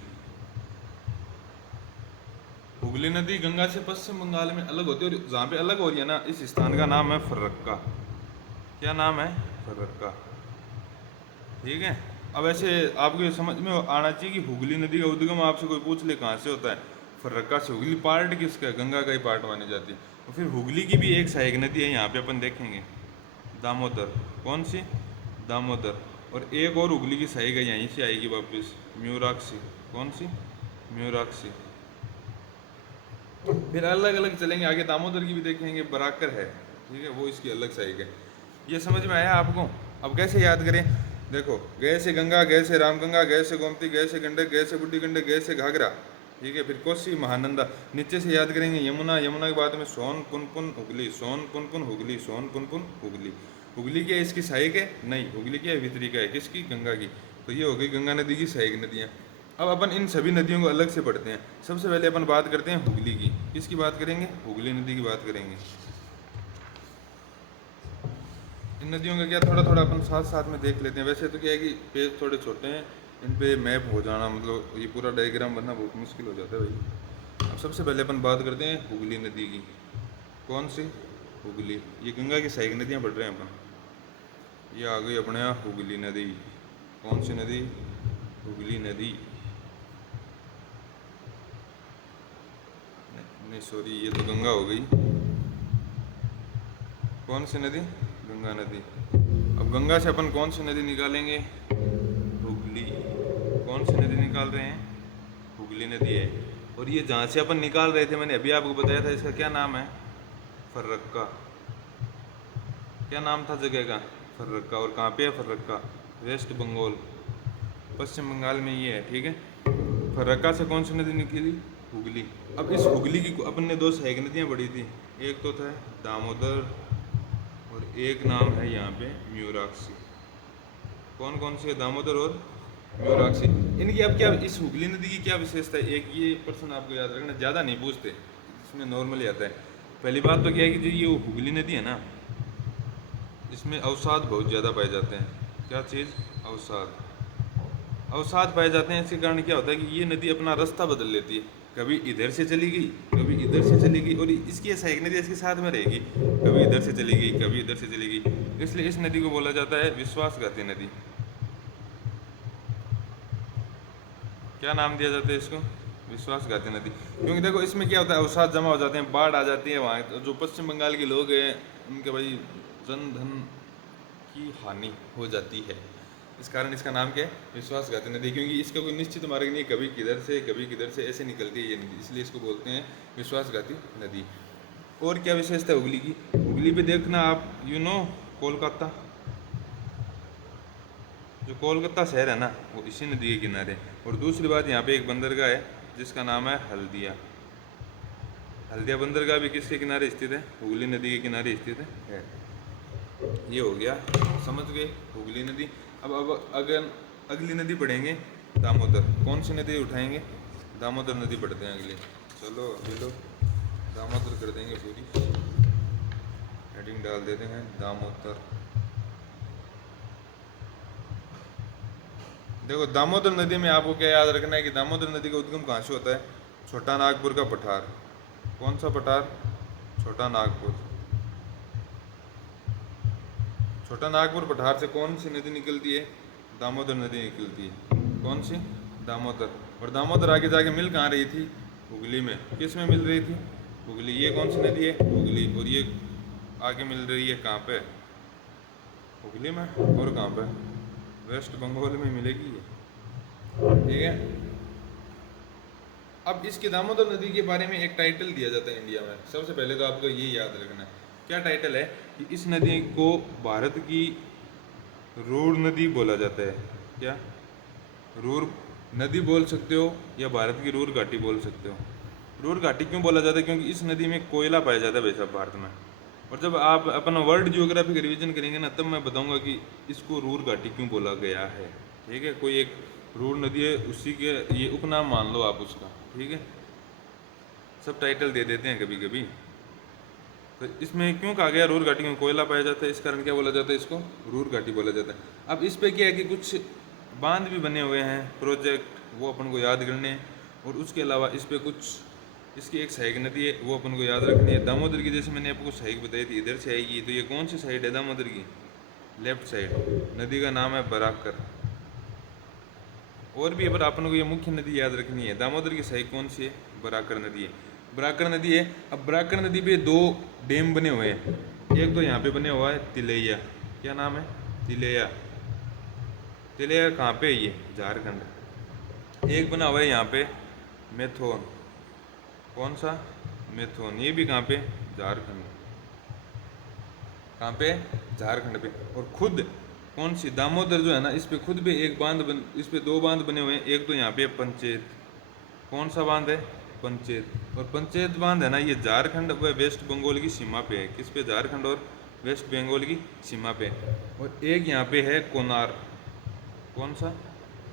हुगली नदी गंगा से पश्चिम बंगाल में अलग होती है, और जहाँ पे अलग हो रही है ना, इस स्थान का नाम है फर्रक्का। क्या नाम है? फर्रक्का। ठीक है, अब ऐसे आपको ये समझ में आना चाहिए कि हुगली नदी का उद्गम आपसे कोई पूछ ले कहाँ से होता है, फर्रक्का से। हुगली पार्ट किसका है? गंगा का ही पार्ट मानी जाती है। और फिर हुगली की भी एक सहायक नदी है, यहाँ पे अपन देखेंगे, दामोदर। कौन सी? दामोदर। और एक और हुगली की सहायक है, यहीं से आएगी वापस, म्यूराक्षी। कौन सी? म्यूराक्षी। फिर अलग अलग चलेंगे आगे, दामोदर की भी देखेंगे, बराकर है। ठीक है, वो इसकी अलग सहायक है। ये समझ में आया आपको? अब कैसे याद करें? देखो, गए से गंगा, गए से रामगंगा, गए से गोमती, गए से गंडक, गए से बूढ़ी गंडक, गए से घाघरा। ठीक है, फिर कोसी, महानंदा। नीचे से याद करेंगे यमुना, यमुना के बाद में सोन, पुनपुन, हुगली, सोन, पुनपुन, हुगली, सोन, पुनपुन, हुगली। हुगली क्या इसकी सहायक है? नहीं, हुगली क्या है? वितरिका है। किसकी? गंगा की। तो ये हो गई गंगा नदी की सहायक नदियाँ। अब अपन इन सभी नदियों को अलग से पढ़ते हैं। सबसे पहले अपन बात करते हैं हुगली की। किसकी बात करेंगे? हुगली नदी की बात करेंगे। इन नदियों का क्या थोड़ा थोड़ा अपन साथ साथ में देख लेते हैं। वैसे तो क्या है कि पेज थोड़े छोटे हैं, इन पे मैप हो जाना, मतलब ये पूरा डायग्राम बनना बहुत मुश्किल हो जाता है भाई। अब सबसे पहले अपन बात करते हैं हुगली नदी की। कौन सी? हुगली। ये गंगा की सहायक नदियाँ पढ़ रहे हैं अपन। ये आ गई अपने यहाँ हुगली नदी। कौन सी नदी? हुगली नदी। नहीं सॉरी, ये तो गंगा हो गई। कौन सी नदी? गंगा नदी। अब गंगा से अपन कौन सी नदी निकालेंगे? हुगली। कौन सी नदी निकाल रहे हैं? हुगली नदी है। और ये जहाँ से अपन निकाल रहे थे, मैंने अभी आपको बताया था, इसका क्या नाम है? फर्रक्का। क्या नाम था जगह का? फर्रक्का। और कहाँ पे है फर्रक्का? वेस्ट बंगाल, पश्चिम बंगाल में ये है। ठीक है, फर्रक्का से कौन सी नदी निकली? हुगली। अब इस हुगली की अपन ने दो सहायक नदियाँ पढ़ी थी, एक तो था दामोदर और एक नाम है यहाँ पे म्यूराक्षी। कौन कौन सी है? दामोदर और म्यूराक्षी। इनकी अब क्या, इस हुगली नदी की क्या विशेषता है? एक ये प्रश्न आपको याद रखना, ज़्यादा नहीं पूछते, इसमें नॉर्मली आता है। पहली बात तो क्या है कि जो ये हुगली नदी है ना, इसमें अवसाद बहुत ज़्यादा पाए जाते हैं। क्या चीज़? अवसाद। अवसाद पाए जाते हैं, इसके कारण क्या होता है कि ये नदी अपना रास्ता बदल लेती है, कभी इधर से चली गई, कभी इधर से चली गई, और इसकी ऐसा एक नदी इसके साथ में रहेगी, कभी इधर से चली गई, कभी इधर से चली गई। इसलिए इस नदी को बोला जाता है विश्वासघाती नदी। क्या नाम दिया जाता है इसको? विश्वासघाती नदी। क्योंकि देखो इसमें क्या होता है, अवसाद जमा हो जाते हैं, बाढ़ आ जाती है वहाँ, तो जो पश्चिम बंगाल के लोग हैं उनके भाई जन धन की हानि हो जाती है। इस कारण इसका नाम क्या है? विश्वासघाती नदी। क्योंकि इसका कोई निश्चित मार्ग नहीं, कभी किधर से ऐसे निकलती है ये नदी, इसलिए इसको बोलते हैं विश्वासघाती नदी। और क्या विशेषता है हुगली की? हुगली पे देखना आप, कोलकाता, जो कोलकाता शहर है ना, वो इसी नदी के किनारे। और दूसरी बात, यहाँ पे एक बंदरगाह है जिसका नाम है हल्दिया। हल्दिया बंदरगाह भी किसके किनारे स्थित है? हुगली नदी के किनारे स्थित है। ये हो गया, समझ गए, हुगली नदी। अब अगर अगली नदी पढ़ेंगे दामोदर। कौन सी नदी उठाएंगे? दामोदर नदी पढ़ते हैं अगली। चलो अभी लो, दामोदर कर देंगे पूरी, हेडिंग डाल देते हैं दामोदर। देखो दामोदर नदी में आपको क्या याद रखना है कि दामोदर नदी का उद्गम कहाँ से होता है? छोटा नागपुर का पठार। कौन सा पठार? छोटा नागपुर। छोटा नागपुर पठार से कौन सी नदी निकलती है? दामोदर नदी निकलती है। कौन सी? दामोदर। और दामोदर आगे जाके मिल कहाँ रही थी? हुगली में। किस में मिल रही थी? हुगली। ये कौन सी नदी है? हुगली। और ये आगे मिल रही है कहाँ पे? हुगली में। और कहाँ पे? वेस्ट बंगाल में मिलेगी ये, ठीक है। अब इसकी दामोदर नदी के बारे में एक टाइटल दिया जाता है इंडिया में। सबसे पहले तो आपको ये याद रखना है, क्या टाइटल है कि इस नदी को भारत की रूर नदी बोला जाता है। क्या? रूर नदी बोल सकते हो या भारत की रूर घाटी बोल सकते हो। रूर घाटी क्यों बोला जाता है? क्योंकि इस नदी में कोयला पाया जाता है भाई साहब भारत में। और जब आप अपना वर्ल्ड जियोग्राफी का रिवीजन करेंगे ना, तब मैं बताऊंगा कि इसको रूर घाटी क्यों बोला गया है, ठीक है। कोई एक रूर नदी है, उसी के ये उपनाम मान लो आप उसका, ठीक है। सब टाइटल दे देते हैं कभी कभी। तो इसमें क्यों कहा गया रूर घाटी में कोयला पाया जाता है, इस कारण क्या बोला जाता है इसको? रूर घाटी बोला जाता है। अब इस पे क्या है कि कुछ बांध भी बने हुए हैं, प्रोजेक्ट, वो अपन को याद करने हैं। और उसके अलावा इस पे कुछ, इसकी एक सहायक नदी है, वो अपन को याद रखनी है। दामोदर की जैसे मैंने आपको सहायक बताई थी, इधर से आएगी। तो ये कौन सी साइड है दामोदर की? Left side. नदी का नाम है बराकर। और भी अगर अपन को ये मुख्य नदी याद रखनी है, दामोदर की सहायक कौन सी है? बराकर नदी है। बराकर नदी है। अब बराकर नदी पे दो डैम बने हुए हैं। एक तो यहाँ पे बने हुआ है तिलैया। क्या नाम है? तिलैया। तिलैया कहाँ पे है? ये झारखंड। एक बना हुआ है यहाँ पे मेथोन। कौन सा? मेथोन। ये भी कहाँ पे? झारखंड। कहाँ पे? झारखंड पे। और खुद कौन सी? दामोदर जो है ना, इस पे खुद भी एक इस पे दो बांध बने हुए हैं। एक तो यहाँ पे पंचेत। कौन सा बांध है? पंचेत। और पंचेत बांध है ना, ये झारखंड व वेस्ट बंगाल की सीमा पे है। किस पे? झारखंड और वेस्ट बंगाल की सीमा पे। और एक यहाँ पे है कोनार। कौन सा?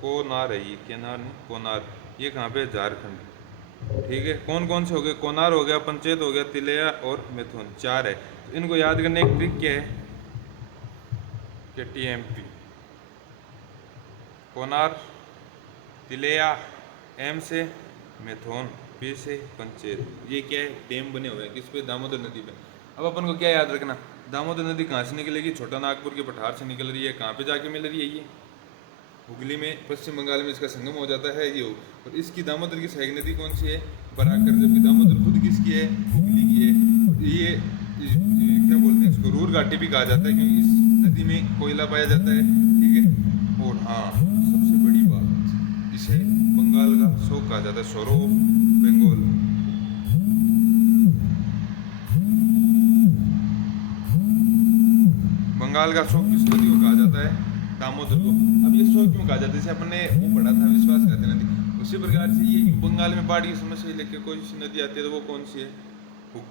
कोनार है ये, केनार नहीं, कोनार। ये कहाँ पे? झारखंड, ठीक है। कौन कौन से हो गए? कोनार हो गया, पंचेत हो गया, तिलैया और मेथुन, चार है। तो इनको याद करने की ट्रिक क्या है? के TMP। कोनार, तिलैया M से, मेथोन P से, पंचेत। ये क्या है? डैम बने हुए हैं। किस पे? दामोदर नदी पे। अब अपन को क्या याद रखना? दामोदर नदी कहाँ से निकलेगी? छोटा नागपुर के पठार से निकल रही है। कहाँ पे जाके मिल रही है? ये हुगली में, पश्चिम बंगाल में इसका संगम हो जाता है ये। और इसकी दामोदर की सहायक नदी कौन सी है? बराकर। जबकि दामोदर खुद किसकी है? हुगली की है। ये क्या बोलते हैं इसको? रूर घाटी भी कहा जाता है, क्योंकि इस नदी में कोयला पाया जाता है, ठीक है। और हाँ, सबसे बड़ी बात, इसे बंगाल का शोक कहा जाता है, सोरो बंगाल। बंगाल का शोक किस नदी को कहा जाता है? दामोदर को। अब ये शोक क्यों कहा जाता है? जैसे अपने वो पढ़ा था विश्वासघाती नदी, उसी प्रकार से ये बंगाल में बाढ़ की समस्या लेके कोई सी नदी आती है, तो वो कौन सी है?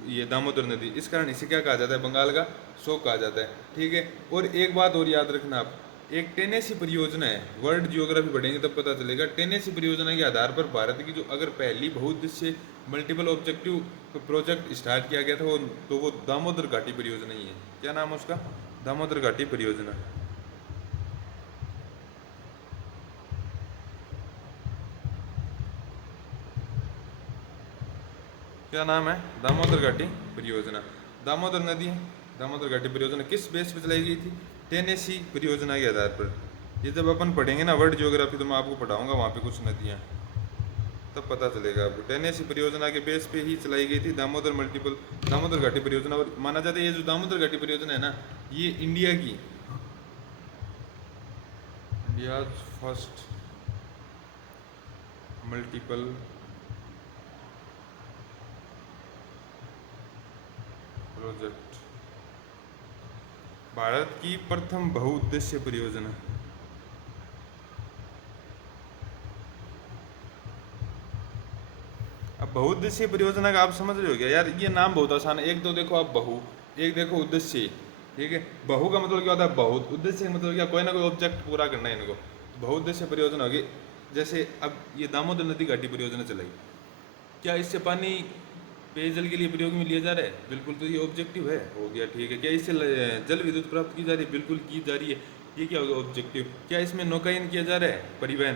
ये दामोदर नदी। इस कारण इसे क्या कहा जाता है? बंगाल का शोक कहा जाता है, ठीक है। और एक बात और याद रखना आप, एक टेनेसी परियोजना है। वर्ल्ड जियोग्राफी पढ़ेंगे तब पता चलेगा। टेनेसी परियोजना के आधार पर भारत की जो अगर पहली बहुउद्देश्य मल्टीपल ऑब्जेक्टिव प्रोजेक्ट स्टार्ट किया गया था, वो तो वो दामोदर घाटी परियोजना ही है। क्या नाम है उसका? दामोदर घाटी परियोजना। क्या नाम है? दामोदर घाटी परियोजना। दामोदर नदी, दामोदर घाटी परियोजना किस बेस पे चलाई गई थी? टेनेसी परियोजना के आधार पर। ये जब अपन पढ़ेंगे ना वर्ल्ड ज्योग्राफी, तो मैं आपको पढ़ाऊंगा वहाँ पे कुछ नदियाँ, तब पता चलेगा आपको। टेनेसी परियोजना के बेस पे ही चलाई गई थी दामोदर घाटी परियोजना। और माना जाता है ये जो दामोदर घाटी परियोजना है ना, ये India first multiple project, Bharat की प्रथम बहुउद्देश्य परियोजना। अब बहुउद्देशीय परियोजना का आप समझ रहे हो क्या यार? ये नाम बहुत आसान है। एक तो देखो आप बहु, एक देखो उद्देश्य, ठीक है। बहु का मतलब क्या होता है? बहुत। उद्देश्य का मतलब क्या? कोई ना कोई ऑब्जेक्ट पूरा करना है इनको। बहुउद्देश्य परियोजना होगी। जैसे अब ये दामोदर नदी घाटी परियोजना चलाई, क्या इससे पानी पेयजल के लिए प्रयोग में लिया जा रहा है? बिल्कुल। तो ये ऑब्जेक्टिव है, हो गया, ठीक है। क्या इससे जल विद्युत प्राप्त की जा रही है? बिल्कुल की जा रही है, ये क्या होगा? ऑब्जेक्टिव। क्या इसमें नौकायन किया जा रहा है? परिवहन,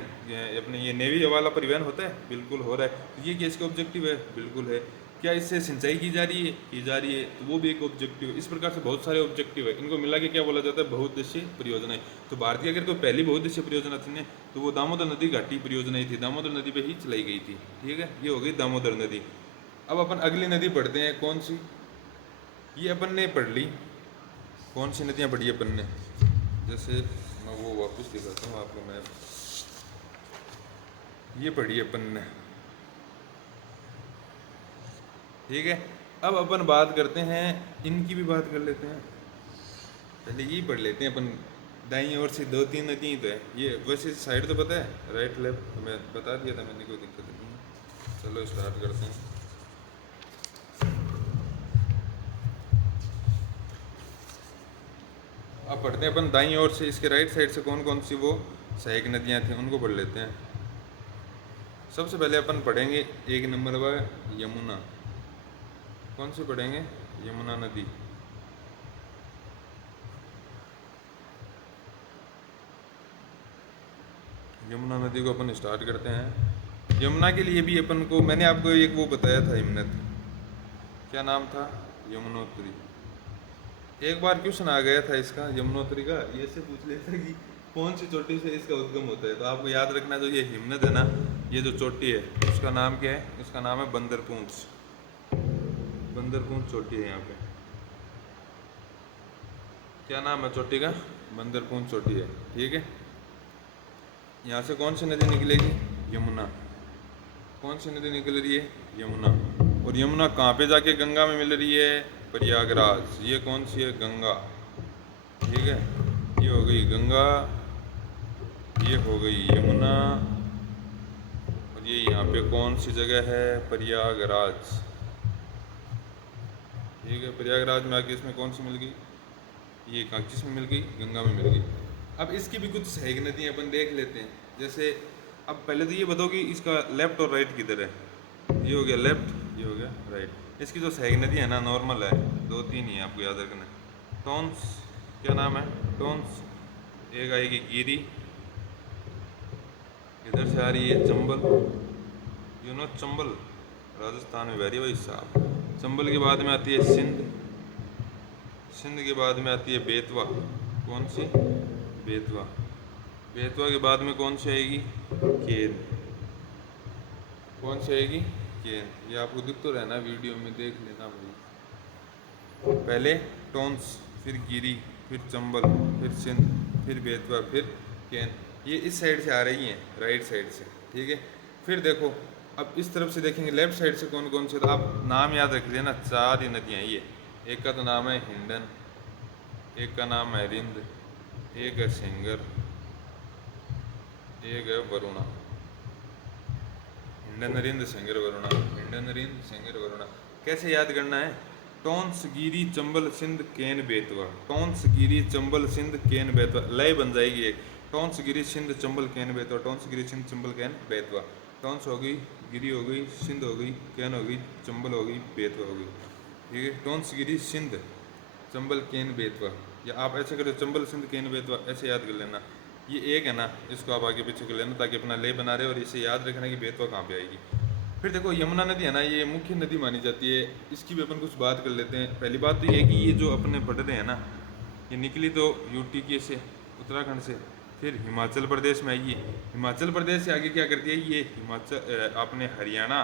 अपने ये नेवी वाला परिवहन होता है, बिल्कुल हो रहा है, तो ये क्या इसका ऑब्जेक्टिव है? बिल्कुल है। क्या इससे सिंचाई की जा रही है? की जा रही है, तो वो भी एक ऑब्जेक्टिव है। इस प्रकार से बहुत सारे ऑब्जेक्टिव है, इनको मिला के क्या बोला जाता है? बहुउद्देशीय परियोजना है। तो भारत की अगर कोई पहली बहुउद्देशीय परियोजना थी ना, तो वो दामोदर नदी घाटी परियोजना ही थी। दामोदर नदी पे ही चलाई गई थी, ठीक है। ये हो गई दामोदर नदी। अब अपन अगली नदी पढ़ते हैं, कौन सी? ये अपन ने पढ़ ली। कौन सी नदियाँ पढ़ी अपन ने? जैसे मैं वो वापस दिखाता हूँ आपको मैप। ये पढ़ी अपन ने, ठीक है। अब अपन बात करते हैं, इनकी भी बात कर लेते हैं। पहले ये पढ़ लेते हैं अपन। दाईं ओर से 2-3 नदियाँ तो है ये। वैसे साइड तो पता है, राइट लेफ्ट तो मैं बता दिया था मैंने, कोई दिक्कत नहीं है। चलो स्टार्ट करते हैं। अब पढ़ते हैं अपन दाईं ओर से, इसके राइट साइड से कौन कौन सी वो सहायक नदियाँ थी, उनको पढ़ लेते हैं। सबसे पहले अपन पढ़ेंगे 1 नंबर पर यमुना। कौन सी पढ़ेंगे? यमुना नदी। यमुना नदी को अपन स्टार्ट करते हैं। यमुना के लिए भी अपन को, मैंने आपको एक वो बताया था हिम्मत, क्या नाम था? यमुनोत्री। एक बार क्वेश्चन आ गया था इसका, यमुनोत्री का। ये ऐसे पूछ लेता कि कौन सी चोटी से इसका उद्गम होता है, तो आपको याद रखना, जो ये हिम्मत है ना, ये जो चोटी है, उसका नाम क्या है? उसका नाम है बंदरपूंछ। बंदरपूंछ चोटी है यहाँ पे। क्या नाम है चोटी का? बंदरपूंछ चोटी है, ठीक है। यहाँ से कौन सी नदी निकलेगी? यमुना। कौन सी नदी निकल रही है? यमुना। और यमुना कहाँ पे जाके गंगा में मिल रही है? प्रयागराज। ये कौन सी है? गंगा, ठीक है। ये हो गई गंगा, ये हो गई यमुना, और ये यहाँ पे कौन सी जगह है? प्रयागराज, ठीक है। प्रयागराज में आके इसमें कौन सी मिल गई? ये कहाँ किसमें मिल गई? गंगा में मिल गई। अब इसकी भी कुछ सहायक नदियाँ अपन देख लेते हैं। जैसे अब पहले तो ये बताओ कि इसका लेफ्ट और राइट किधर है? ये हो गया लेफ्ट, ये हो गया राइट। इसकी जो सहायक नदी है ना, नॉर्मल है, 2-3 ही है, आपको याद रखना है। टोंस, क्या नाम है? टोंस। एक आएगी गिरी, इधर से आ रही है चंबल, चंबल राजस्थान में बहरी भाई साहब। चंबल के बाद में आती है सिंध, सिंध के बाद में आती है बेतवा। कौन सी? बेतवा। बेतवा के बाद में कौन सी आएगी? केन। कौन सी आएगी? केन। ये आपको दिख तो रहना वीडियो में, देख लेना भाई। पहले टोंस, फिर गिरी, फिर चंबल, फिर सिंध, फिर बेतवा, फिर केन। ये इस साइड से आ रही हैं, राइट साइड से, ठीक है। फिर देखो, अब इस तरफ से देखेंगे लेफ्ट साइड से कौन कौन से, तो आप नाम याद रख लेना, 4 ही नदियाँ ये। एक का तो नाम है हिंडन, एक का नाम है रिंद, एक है सिंगर, एक है वरुणा। हिंडन रिंद सिंगर वरुणा, हिंडन रिंद सिंगर वरुणा। कैसे याद करना है? टोंस गिरी चंबल सिंध केन बेतवा। टोंस गिरी चंबल सिंध केन बेतवा, लय बन जाएगी एक। टोंस गिरी सिंध चंबल केन बेतवा, टोंस गिरी सिंध चंबल केन बेतवा। टोंस हो गई, गिरी हो गई, सिंध हो गई, केन हो गई, चंबल हो गई, बेतवा हो गई, ठीक है। टोंस गिरी सिंध चंबल केन बेतवा, या आप ऐसे करो चंबल सिंध केन बेतवा, ऐसे याद कर लेना। ये एक है ना, इसको आप आगे पीछे कर लेना ताकि अपना ले बना रहे और इसे याद रखना कि बेतवा कहाँ पे आएगी। फिर देखो यमुना नदी है ना, ये मुख्य नदी मानी जाती है, इसकी भी अपन कुछ बात कर लेते हैं। पहली बात तो ये है कि ये जो अपने पढ़ रहे हैं ना, ये निकली तो यूटी के से, उत्तराखंड से, फिर हिमाचल प्रदेश में आई है। हिमाचल प्रदेश से आगे क्या करती है, ये हिमाचल अपने हरियाणा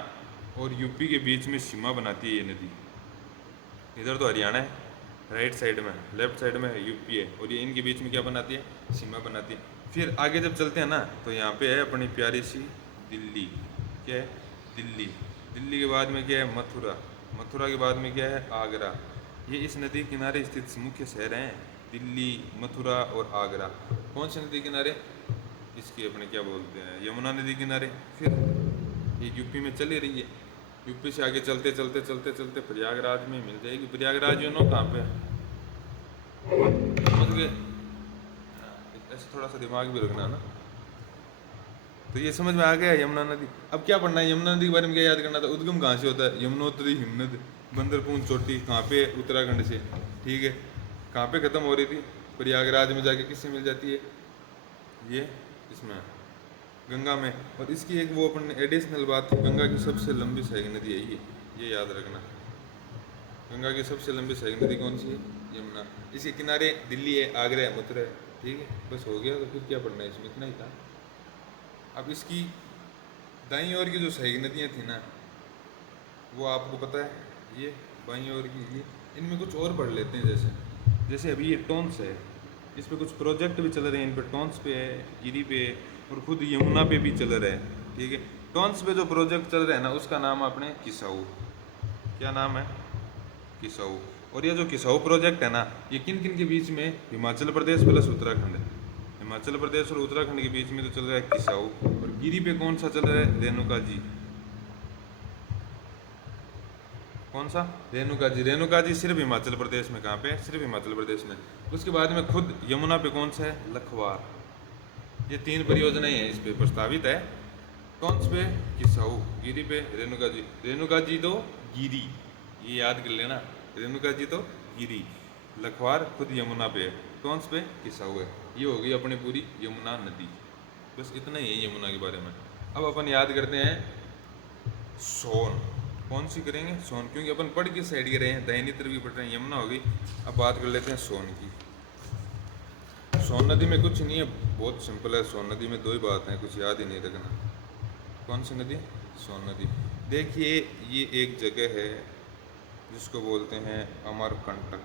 और यूपी के बीच में सीमा बनाती है ये नदी। इधर तो हरियाणा है राइट साइड में, लेफ्ट साइड में यूपी है, और ये इनके बीच में क्या बनाती है, सीमा बनाती है। फिर आगे जब चलते हैं ना तो यहाँ पे है अपनी प्यारी सी दिल्ली। क्या है, दिल्ली। दिल्ली के बाद में क्या है, मथुरा। मथुरा के बाद में क्या है, आगरा। ये इस नदी किनारे स्थित मुख्य शहर हैं, दिल्ली, मथुरा और आगरा। कौन सी नदी किनारे, इसकी अपने क्या बोलते हैं, यमुना नदी किनारे। फिर ये यूपी में चली रही है, यूपी से आगे चलते चलते चलते चलते प्रयागराज में मिल जाएगी। प्रयागराज यू नो कहाँ पे, समझ गए, ऐसे थोड़ा सा दिमाग भी रखना ना। तो ये समझ में आ गया यमुना नदी। अब क्या पढ़ना है, यमुना नदी के बारे में क्या याद करना था, उद्गम कहाँ से होता है, यमुनोत्री हिमनद बंदरपूंछ चोटी कहाँ पे, उत्तराखंड से। ठीक है, कहाँ पे ख़त्म हो रही थी, प्रयागराज में जाके किससे मिल जाती है, ये इसमें गंगा में। और इसकी एक वो अपन एडिशनल बात थी, गंगा की सबसे लंबी सहायक नदी है ये याद रखना। गंगा की सबसे लंबी सहायक नदी कौन सी है, यमुना। इसके किनारे दिल्ली है, आगरा है, मथुरा है। ठीक है, बस हो गया। तो फिर क्या पढ़ना है इसमें, इतना ही था। अब इसकी दाईं ओर की जो सहायक नदियाँ थी ना, वो आपको पता है, ये बाईं ओर की ये, इनमें कुछ और पढ़ लेते हैं। जैसे अभी ये टोंस है, इस पर कुछ प्रोजेक्ट भी चल रहे हैं, इन पर टोंस पे है, गिरी पे, और खुद यमुना पे भी चल रहा है। ठीक है, टोंस पे जो प्रोजेक्ट चल रहा है ना, उसका नाम अपने किसाऊ। क्या नाम है, किसाऊ। और ये जो किसाऊ प्रोजेक्ट है ना, ये किन किन के बीच में, हिमाचल प्रदेश प्लस उत्तराखंड है। हिमाचल प्रदेश और उत्तराखंड के बीच में तो चल रहा है किसाऊ। और गिरी पे कौन सा चल रहा है, रेणुका जी। कौन सा, रेणुका जी। रेणुका जी सिर्फ हिमाचल प्रदेश में, कहाँ पे, सिर्फ हिमाचल प्रदेश में। उसके बाद में खुद यमुना पे कौन सा है, लखवार। ये 3 परियोजनाएं हैं इस पे प्रस्तावित है। टोंस पे किसाऊ, गिरी पे रेणुका जी। रेणुका जी तो गिरी, ये याद कर लेना, रेणुका जी तो गिरी, लखवार खुद यमुना पे है, टोंस पे किसाऊ है। ये हो गई अपनी पूरी यमुना नदी। बस इतना ही है यमुना के बारे में। अब अपन याद करते हैं सोन। कौन सी करेंगे, सोन, क्योंकि अपन पढ़ किस साइड के रहे हैं, दाहिनी तरफ की पढ़ रहे हैं, यमुना होगी। अब बात कर लेते हैं सोन की। सोन नदी में कुछ नहीं है, बहुत सिंपल है। सोन नदी में 2 ही बात हैं, कुछ याद ही नहीं रखना। कौन सी नदी, सोन नदी। देखिए ये एक जगह है जिसको बोलते हैं अमरकंटक।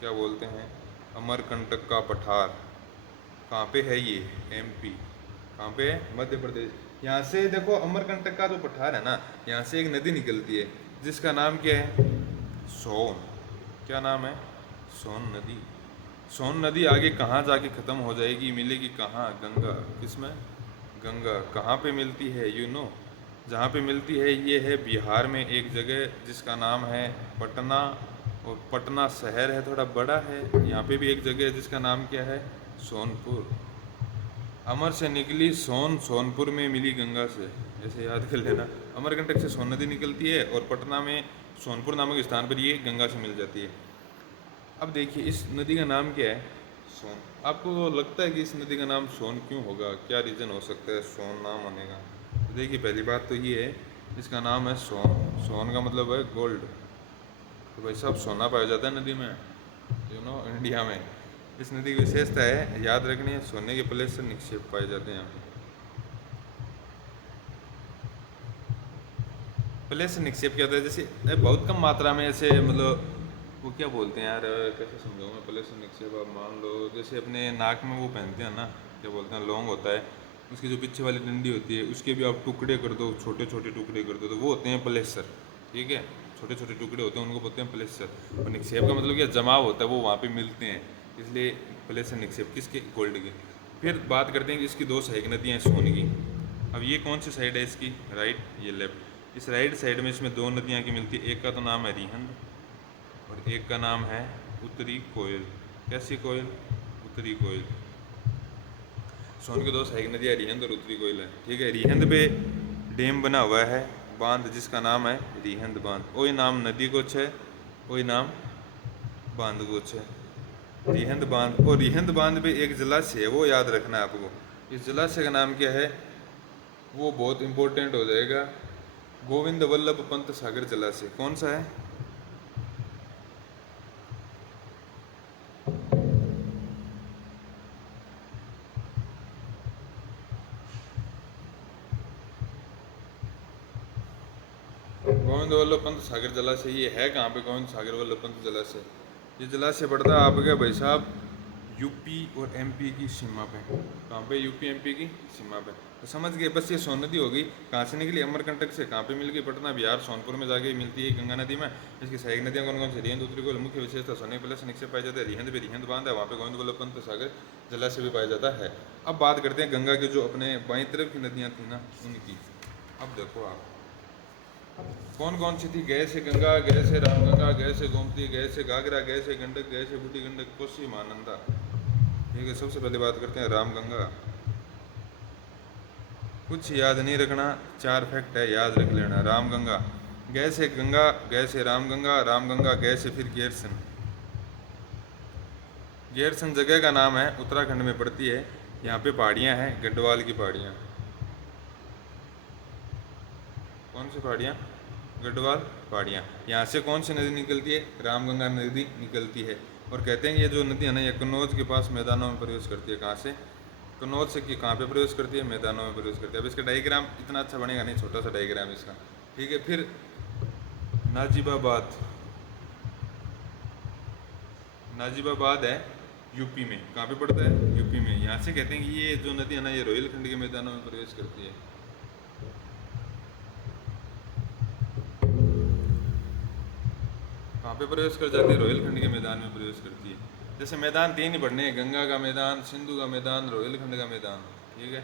क्या बोलते हैं, अमरकंटक का पठार। कहाँ पे है ये, एमपी। कहाँ पे है, मध्य प्रदेश। यहाँ से देखो अमरकंटक का जो पठार है ना, यहाँ से एक नदी निकलती है जिसका नाम क्या है, सोन। क्या नाम है, सोन नदी। सोन नदी आगे कहाँ जाके ख़त्म हो जाएगी, मिलेगी कहाँ, गंगा। किसमें, गंगा। कहाँ पे मिलती है, यू नो, जहाँ पे मिलती है ये है बिहार में एक जगह जिसका नाम है पटना। और पटना शहर है, थोड़ा बड़ा है। यहाँ पे भी एक जगह है जिसका नाम क्या है, सोनपुर। अमर से निकली सोन, सोनपुर में मिली गंगा से, ऐसे याद कर लेना। अमरकंटक से सोन नदी निकलती है और पटना में सोनपुर नामक स्थान पर ये गंगा से मिल जाती है। अब देखिए इस नदी का नाम क्या है, सोन। आपको लगता है कि इस नदी का नाम सोन क्यों होगा, क्या रीज़न हो सकता है सोन नाम होने का। तो देखिए पहली बात तो ये है, इसका नाम है सोन। सोन का मतलब है गोल्ड। तो भाई साहब सोना पाया जाता है नदी में, यू नो, इंडिया में। इस नदी की विशेषता है, याद रखनी है, सोने के प्लेसर निक्षेप पाए जाते हैं यहाँ पे। प्लेसर निक्षेप क्या होता है, जैसे बहुत कम मात्रा में, ऐसे मतलब वो क्या बोलते हैं यार, कैसे समझाऊँ मैं, प्लेसर निक्षेप। आप मान लो जैसे अपने नाक में वो पहनते हैं ना, क्या बोलते हैं, लौंग होता है, उसकी जो पीछे वाली डंडी होती है उसके भी आप टुकड़े कर दो, छोटे छोटे टुकड़े कर दो, तो वो होते हैं प्लेसर। ठीक है, छोटे छोटे टुकड़े होते हैं, उनको बोलते हैं प्लेसर। और निक्षेप का मतलब क्या, जमाव होता है, वो वहाँ पे मिलते हैं, इसलिए प्लेसर निक्षेप। किसके, गोल्ड के। फिर बात करते हैं कि इसकी 2 सहायक नदियाँ हैं सोन की। अब ये कौन सी साइड है इसकी, राइट, ये लेफ्ट। इस राइट साइड में इसमें 2 नदियाँ की मिलती है, एक का तो नाम है रिहंद और एक का नाम है उत्तरी कोयल। कैसी कोयल, उत्तरी कोयल। सोन की 2 सहायक नदियाँ रिहंद और उत्तरी कोयल है। ठीक है, रिहंद पे डैम बना हुआ है, बांध, जिसका नाम है रिहंद बांध। वही नाम नदी को है, वही नाम बांध को है। रिहंद बांध, और रिहंद बांध पे एक जलाशय है, वो याद रखना है आपको। इस जलाशय का नाम क्या है, वो बहुत इंपॉर्टेंट हो जाएगा। गोविंद वल्लभ पंत सागर जलाशय। कौन सा है? गोविंद वल्लभ पंत सागर जलाशय। ये है कहाँ पे गोविंद सागर वल्लभ पंत जलाशय? ये जलाशय पड़ता है आपके भाई साहब यूपी और एमपी की सीमा पे। कहाँ पे? यूपी एमपी की सीमा पे। तो समझ गए, बस ये सोन नदी होगी। कहाँ से निकली? अमरकंटक से। कहाँ पे मिल गई? पटना बिहार सोनपुर में जाके मिलती है गंगा नदी में। इसकी सहायक नदियाँ कौन कौन सी? रिहंद उत्तरी को मुख्य विशेषता सोने प्लस निक से पाया जाता है। रिहंद भी रिहंद बांध है, वहाँ पे गोविंद वल्लभ पंत सागर जलाशय भी पाया जाता है। अब बात करते हैं गंगा के जो अपने बाईं तरफ की नदियाँ थी ना उनकी। अब देखो आप कौन कौन सी थी? गए से गंगा, गए से रामगंगा, गए से गोमती, गए से घाघरा, गए से गंडक, गए से बूढ़ी गंडक, कोसी महानंदा। ठीक है, सबसे पहले बात करते हैं रामगंगा। कुछ याद नहीं रखना, 4 फैक्ट है, याद रख लेना। रामगंगा, गए से गंगा, गए से रामगंगा, रामगंगा गए से फिर गैरसन। गैरसन जगह का नाम है, उत्तराखंड में पड़ती है। यहाँ पे पहाड़ियाँ हैं, गढ़वाल की पहाड़ियाँ। कौन सी पहाड़ियाँ? गढ़वाल पहाड़ियाँ। यहाँ से कौन सी नदी निकलती है? रामगंगा नदी निकलती है। और कहते हैं ये जो नदी है ना, ये कन्नौज के पास मैदानों में प्रवेश करती है। कहाँ से? कन्नौज से कहाँ पे प्रवेश करती है? मैदानों में प्रवेश करती है। अब इसका डायग्राम इतना अच्छा बनेगा नहीं, छोटा सा डायग्राम इसका। ठीक है, फिर नाजिबाबाद। नाजिबाबाद है यूपी में। कहाँ पे पड़ता है? यूपी में। यहाँ से कहते हैं कि ये जो नदी है ना, ये रोहिलखंड के मैदानों में प्रवेश करती है। कहाँ पे प्रवेश कर जाती है? रोहिलखंड के मैदान में प्रवेश करती है। जैसे मैदान 3 ही पढ़ने हैं, गंगा का मैदान, सिंधु का मैदान, रोहिलखंड का मैदान। ठीक है,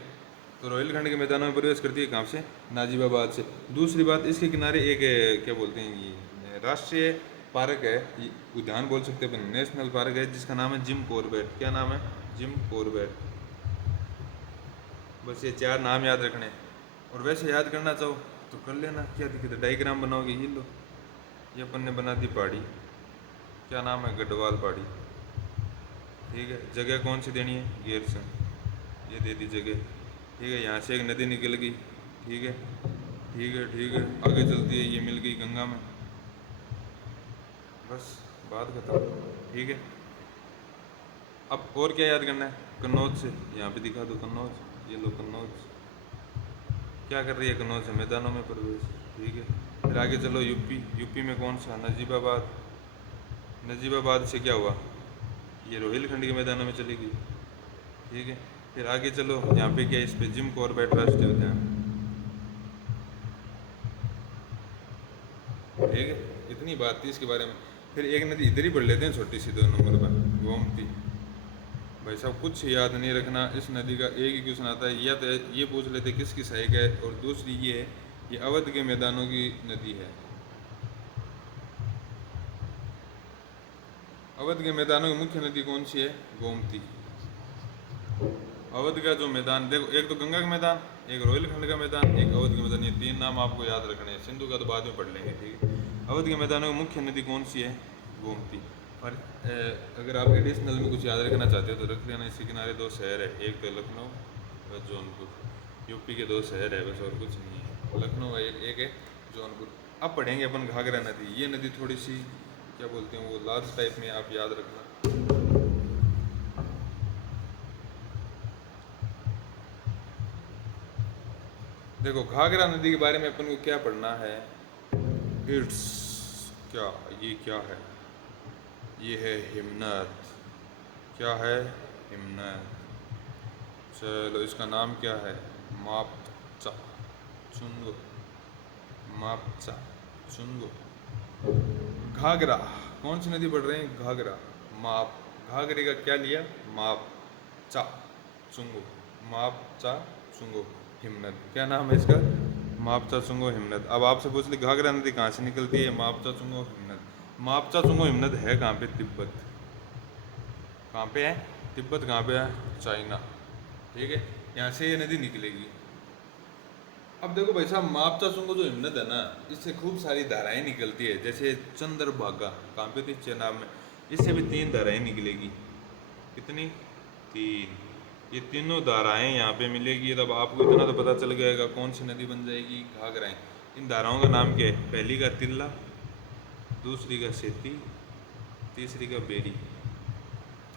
तो रोहिलखंड के मैदानों में प्रवेश करती है। कहाँ से? नाजिबाबाद से। दूसरी बात, इसके किनारे एक क्या बोलते हैं, ये राष्ट्रीय पार्क है, उद्यान बोल सकते हैं, नेशनल पार्क है, जिसका नाम है जिम कॉर्बेट। क्या नाम है? Jim Corbett. बस ये 4 नाम याद रखने। और वैसे याद करना चाहो तो कर लेना, क्या दिक्कत है? डायग्राम बनाओगे, ये लो, ये अपन ने बना दी पहाड़ी। क्या नाम है? गढ़वाल पहाड़ी। ठीक है, जगह कौन सी देनी है? गैरसन। ये दे दी जगह। ठीक है, यहाँ से एक नदी निकल गई। ठीक है, ठीक है, ठीक है, आगे चलती है, ये मिल गई गंगा में। बस बात खत्म। ठीक है, अब और क्या याद करना है? कन्नौज से। यहाँ पे दिखा दो कन्नौज, ये लो कन्नौज। क्या कर रही है कन्नौज से? मैदानों में प्रवेश। ठीक है, फिर आगे चलो यूपी। यूपी में कौन सा? नजीबाबाद। नजीबाबाद से क्या हुआ? ये रोहिलखंड के मैदानों में चली गई। ठीक है, फिर आगे चलो, यहाँ पे क्या, इस पे जिम कॉर्बेट राष्ट्रीय उद्यान। ठीक है, इतनी बात थी इसके बारे में। फिर एक नदी इधर ही पढ़ लेते हैं, छोटी सी 2 नंबर पर, गोमती। भाई साहब कुछ याद नहीं रखना, इस नदी का एक ही क्वेश्चन आता है, या तो ये पूछ लेते किसकी सहायक है, और दूसरी ये है, ये अवध के मैदानों की नदी है। अवध के मैदानों की मुख्य नदी कौन सी है? गोमती। अवध का जो मैदान देखो, एक तो गंगा का मैदान, एक रोहिलखंड का मैदान, एक अवध का मैदान, ये 3 नाम आपको याद रखने हैं। सिंधु का तो बाद में पढ़ लेंगे। ठीक है, अवध के मैदानों की मुख्य नदी कौन सी है? गोमती। और अगर आप एडिशनल में कुछ याद रखना चाहते हो तो रख लेना, इसके किनारे 2 शहर है, एक तो लखनऊ और जौनपुर। यूपी के 2 शहर है बस, और कुछ नहीं है। लखनऊ है एक है, जौनपुर। अब पढ़ेंगे अपन घाघरा नदी। ये नदी थोड़ी सी क्या बोलते हैं, वो लार्ज टाइप में, आप याद रखना। देखो घाघरा नदी के बारे में अपन को क्या पढ़ना है? इट्स क्या, ये क्या है? ये है हिमनद। क्या है? हिमनद। चलो इसका नाम क्या है? मापचा चुंगो। मापचा चुंगो। घाघरा, कौन सी नदी पढ़ रहे हैं? घाघरा। माप, घाघरे का क्या लिया? माप। चा चुंगो। माप चा चुंगो हिमनद। क्या नाम है इसका? मापचा चुंगो हिमनद। अब आपसे पूछ ली घाघरा नदी कहाँ से निकलती है? मापचा चुंगो हिमनद। मापचा चुंगो हिमनद है कहाँ पे? तिब्बत। कहाँ पे है? तिब्बत। कहाँ पे है? चाइना। ठीक है, यहाँ से ये नदी निकलेगी। अब देखो भाई साहब, मापचा चुंगो जो हिमनद है ना, इससे खूब सारी धाराएं निकलती है। जैसे चंद्रभागा, कहाँ पे थी? चेनाब में। इससे भी 3 धाराएं निकलेगी। कितनी? 3। ये तीनों धाराएं यहाँ पे मिलेगी। तब आपको इतना तो पता चल गएगा कौन सी नदी बन जाएगी, घाघराएं। इन धाराओं का नाम क्या है? पहली का तिल्ला, दूसरी का सेती, तीसरी का बेरी।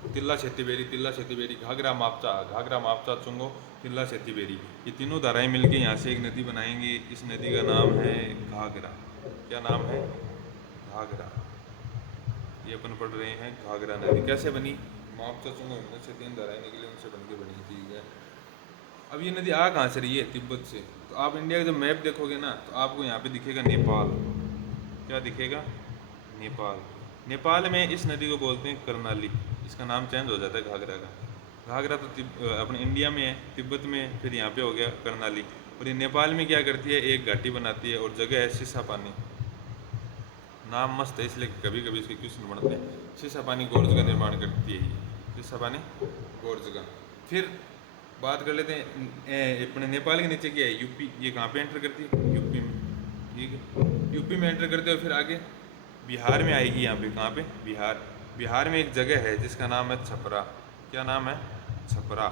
तिल्ला सेती बेरी, तिल्ला सेती बेरी, घाघरा मापचा, घाघरा मापचा, चुंगो, तिल्ला सेती बेरी। ये तीनों धाराएं मिलके यहाँ से एक नदी बनाएंगी। इस नदी का नाम है घाघरा। क्या नाम है? घाघरा। ये अपन पढ़ रहे हैं घाघरा नदी। कैसे बनी? मापचा चुंगो हिमनद से 3 धाराएं निकली, उनसे बन के बनी। ठीक है। अब ये नदी आ कहाँ से रही है? तिब्बत से। तो आप इंडिया का जब मैप देखोगे ना तो आपको यहाँ पे दिखेगा नेपाल। क्या दिखेगा? नेपाल। नेपाल में इस नदी को बोलते हैं कर्णाली। इसका नाम चेंज हो जाता है घाघरा का। घाघरा तो अपने इंडिया में है, तिब्बत में, फिर यहाँ पे हो गया कर्णाली। और ये नेपाल में क्या करती है? एक घाटी बनाती है और जगह है शीशा पानी। नाम मस्त है, इसलिए कभी कभी इसके क्वेश्चन बनते हैं। शीशा पानी गोर्ज का निर्माण करती है ये। शीशा पानी गोर्ज का। फिर बात कर लेते हैं अपने नेपाल के नीचे क्या है? यूपी। ये कहाँ पे एंटर करती है? यूपी में। ठीक है, यूपी में एंटर करते हो। फिर आगे बिहार में आएगी। यहाँ पे कहाँ पे? बिहार। बिहार में एक जगह है जिसका नाम है छपरा। क्या नाम है? छपरा।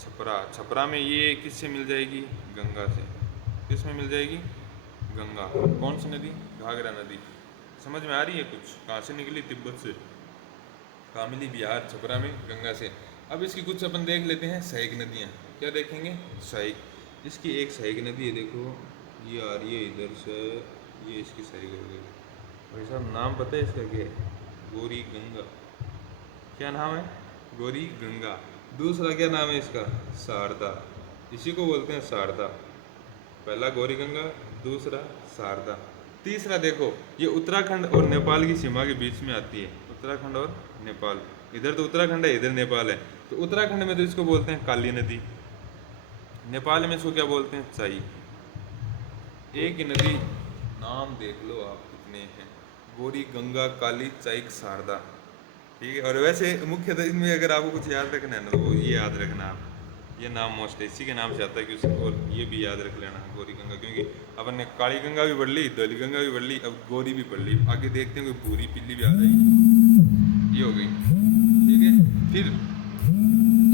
छपरा। छपरा में ये किससे मिल जाएगी? गंगा से। किस में मिल जाएगी? गंगा। कौन सी नदी? घाघरा नदी। समझ में आ रही है कुछ? कहाँ से निकली? तिब्बत से। कहाँ मिली? बिहार, छपरा में, गंगा से। अब इसकी कुछ अपन देख लेते हैं सहायक नदियाँ। क्या देखेंगे? सहायक। इसकी एक सहायक नदी है, देखो ये आ रही है इधर से, ये इसकी सहायक नदी है। भाई साहब नाम पता है इसका क्या है? गौरी गंगा। क्या नाम है? गौरी गंगा। दूसरा क्या नाम है इसका? शारदा। इसी को बोलते हैं शारदा। पहला गौरी गंगा, दूसरा शारदा। तीसरा देखो, ये उत्तराखंड और नेपाल की सीमा के बीच में आती है। उत्तराखंड और नेपाल। इधर तो उत्तराखंड है, इधर नेपाल है। तो उत्तराखंड में तो इसको बोलते हैं काली नदी, नेपाल में इसको क्या बोलते हैं? चाई। एक ही नदी, नाम देख लो आप कितने हैं। गौरी गंगा, काली, चाई, शारदा। ठीक है। और वैसे मुख्यतः इनमें अगर आपको कुछ याद रखना है ना तो वो ये याद रखना आप, ये नाम मोस्ट है, इसी के नाम से आता है कि उसको। और ये भी याद रख लेना गौरी गंगा, क्योंकि अपन ने काली गंगा भी पढ़ ली, धौली गंगा भी पढ़ ली, अब गौरी भी पढ़ ली। आगे देखते हैं कोई भूरी पीली भी आ जाएगी। ये हो गई। ठीक है। फिर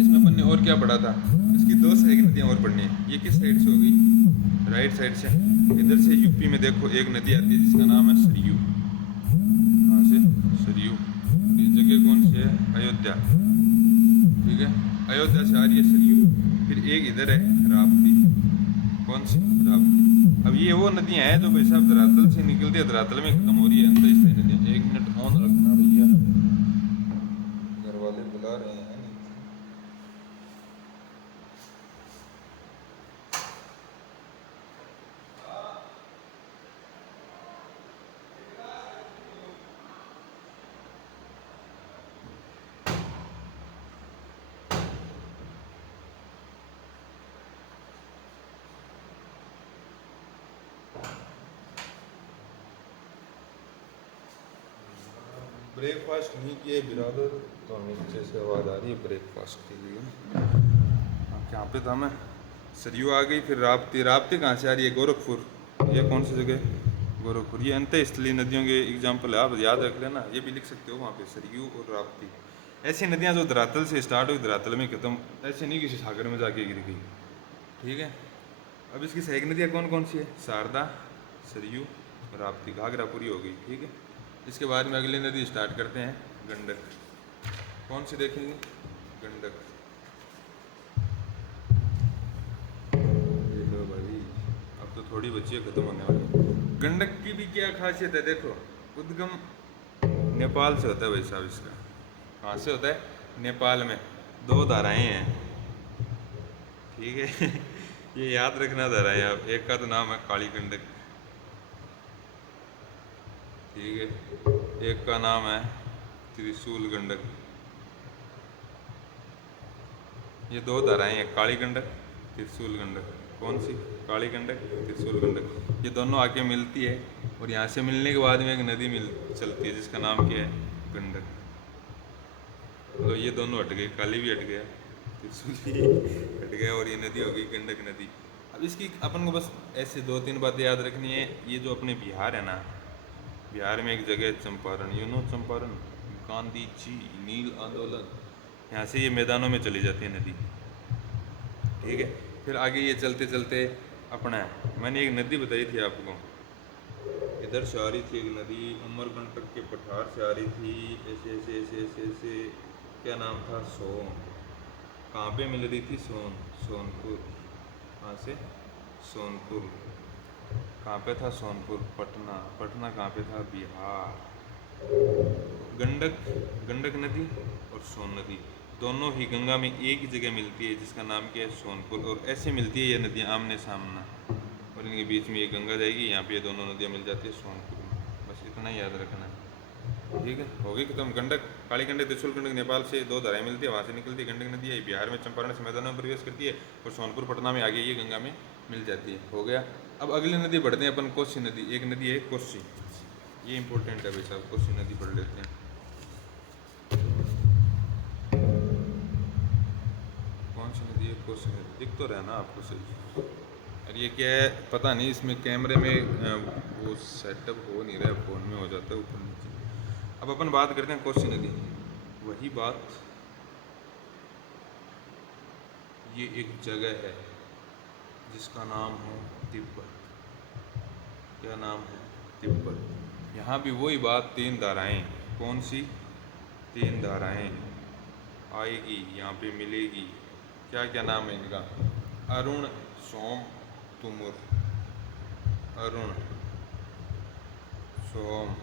इसमें अपन ने और क्या पढ़ा था? इसकी 2 सहायक नदियाँ और पढ़नी है। ये किस साइड से हो गई? राइट साइड से। इधर से यूपी में देखो एक नदी आती है जिसका नाम है सरयू। कहाँ से? सरयू। ये जगह कौन सी है? अयोध्या। ठीक है, अयोध्या से आ रही है सरयू। फिर एक इधर है राप्ती। कौन सी? राप्ती। अब ये वो नदियाँ हैं जो भाई साहब धरातल से निकलती है, धरातल में खत्म हो रही है अंत स्थायी नदियाँ। 1 मिनट ऑन रखना भैया, घर वाले बुला रहे हैं। ब्रेकफास्ट नहीं किए बिरादर, तो हमें नीचे से आवाज़ आ रही है ब्रेकफास्ट के लिए। अब यहाँ पे तो हमें सरयू आ गई। फिर राप्ती। राप्ती कहाँ से आ रही है? गोरखपुर। ये कौन सी जगह? गोरखपुर। ये अंतःस्थलीय नदियों के एग्जाम्पल है, आप याद रख लेना। ये भी लिख सकते हो वहाँ पे, सरयू और राप्ती। ऐसी नदियाँ जो धरातल से स्टार्ट हुई, धरातल में खत्म, ऐसे नहीं किसी सागर में जाके गिर गई। ठीक है। अब इसकी सहायक नदियाँ कौन कौन सी है? शारदा, सरयू, राप्ती। घाघरा पूरी हो गई। ठीक है। इसके बाद में अगली नदी स्टार्ट करते हैं, गंडक। कौन सी देखेंगे? गंडक। ये लो भाई, अब तो थोड़ी बची है, खत्म होने वाली। गंडक की भी क्या खासियत है? देखो, उद्गम नेपाल से होता है भाई साहब इसका। कहाँ से होता है? नेपाल में। 2 धाराएं हैं। ठीक है। ये याद रखना धाराएं आप। एक का तो नाम है काली गंडक। ठीक है। एक का नाम है त्रिशूल गंडक। ये 2 धाराएं हैं, काली गंडक, त्रिशूल गंडक। कौन सी? काली गंडक, त्रिशूल गंडक। ये दोनों आके मिलती है और यहाँ से मिलने के बाद में एक नदी चलती है जिसका नाम क्या है? गंडक। तो ये दोनों हट गए, काली भी हट गया, त्रिशूल भी हट गया, और ये नदी हो गई गंडक नदी। अब इसकी अपन को बस ऐसे 2-3 बातें याद रखनी है। ये जो अपने बिहार है ना, बिहार में एक जगह है चंपारण। You know Champaran? गांधी जी नील आंदोलन, यहाँ से ये मैदानों में चली जाती है नदी, ठीक है। फिर आगे ये चलते चलते अपना मैंने एक नदी बताई थी आपको, इधर से आ रही थी एक नदी, अमरकंटक के पठार से आ रही थी, ऐसे ऐसे ऐसे ऐसे ऐसे, क्या नाम था, सोन। कहाँ पे मिल रही थी, सोनपुर। कहाँ से, सोनपुर। कहाँ पे था सोनपुर, पटना। पटना कहाँ पे था, बिहार। गंडक, गंडक नदी और सोन नदी दोनों ही गंगा में एक ही जगह मिलती है, जिसका नाम क्या है, सोनपुर। और ऐसे मिलती है ये नदियाँ आमने सामना, और इनके बीच में ये गंगा जाएगी, यहाँ पे ये दोनों नदियाँ मिल जाती है सोनपुर में। बस इतना ही याद रखना है, ठीक है। होगी खत्म। गंडक, काली गंडक, त्रिशूल गंडक नेपाल से 2 धाराएं मिलती है, वहाँ से निकलती है गंडक नदी है, बिहार में चंपारण से मैदानों में प्रवेश करती है, और सोनपुर पटना में आगे ये गंगा में मिल जाती है। हो गया। अब अगली नदी बढ़ते हैं अपन, कोसी नदी। एक नदी है कोसी, ये इंपॉर्टेंट है भाई साहब, कोसी नदी पढ़ लेते हैं। कौन सी नदी है, कोसी नदी। दिख तो रहा ना आपको सही। और ये क्या है पता नहीं, इसमें कैमरे में वो सेटअप हो नहीं रहा है, फ़ोन में हो जाता है ऊपर नीचे। अब अपन बात करते हैं कोसी नदी। वही बात, ये एक जगह है जिसका नाम है तिब्बत। क्या नाम है, तिब्बत। यहाँ भी वही बात, 3 धाराएं। कौन सी 3 धाराएं आएगी, यहाँ पे मिलेगी। क्या क्या नाम है इनका, अरुण, सोम, तुमुर। अरुण, सोम,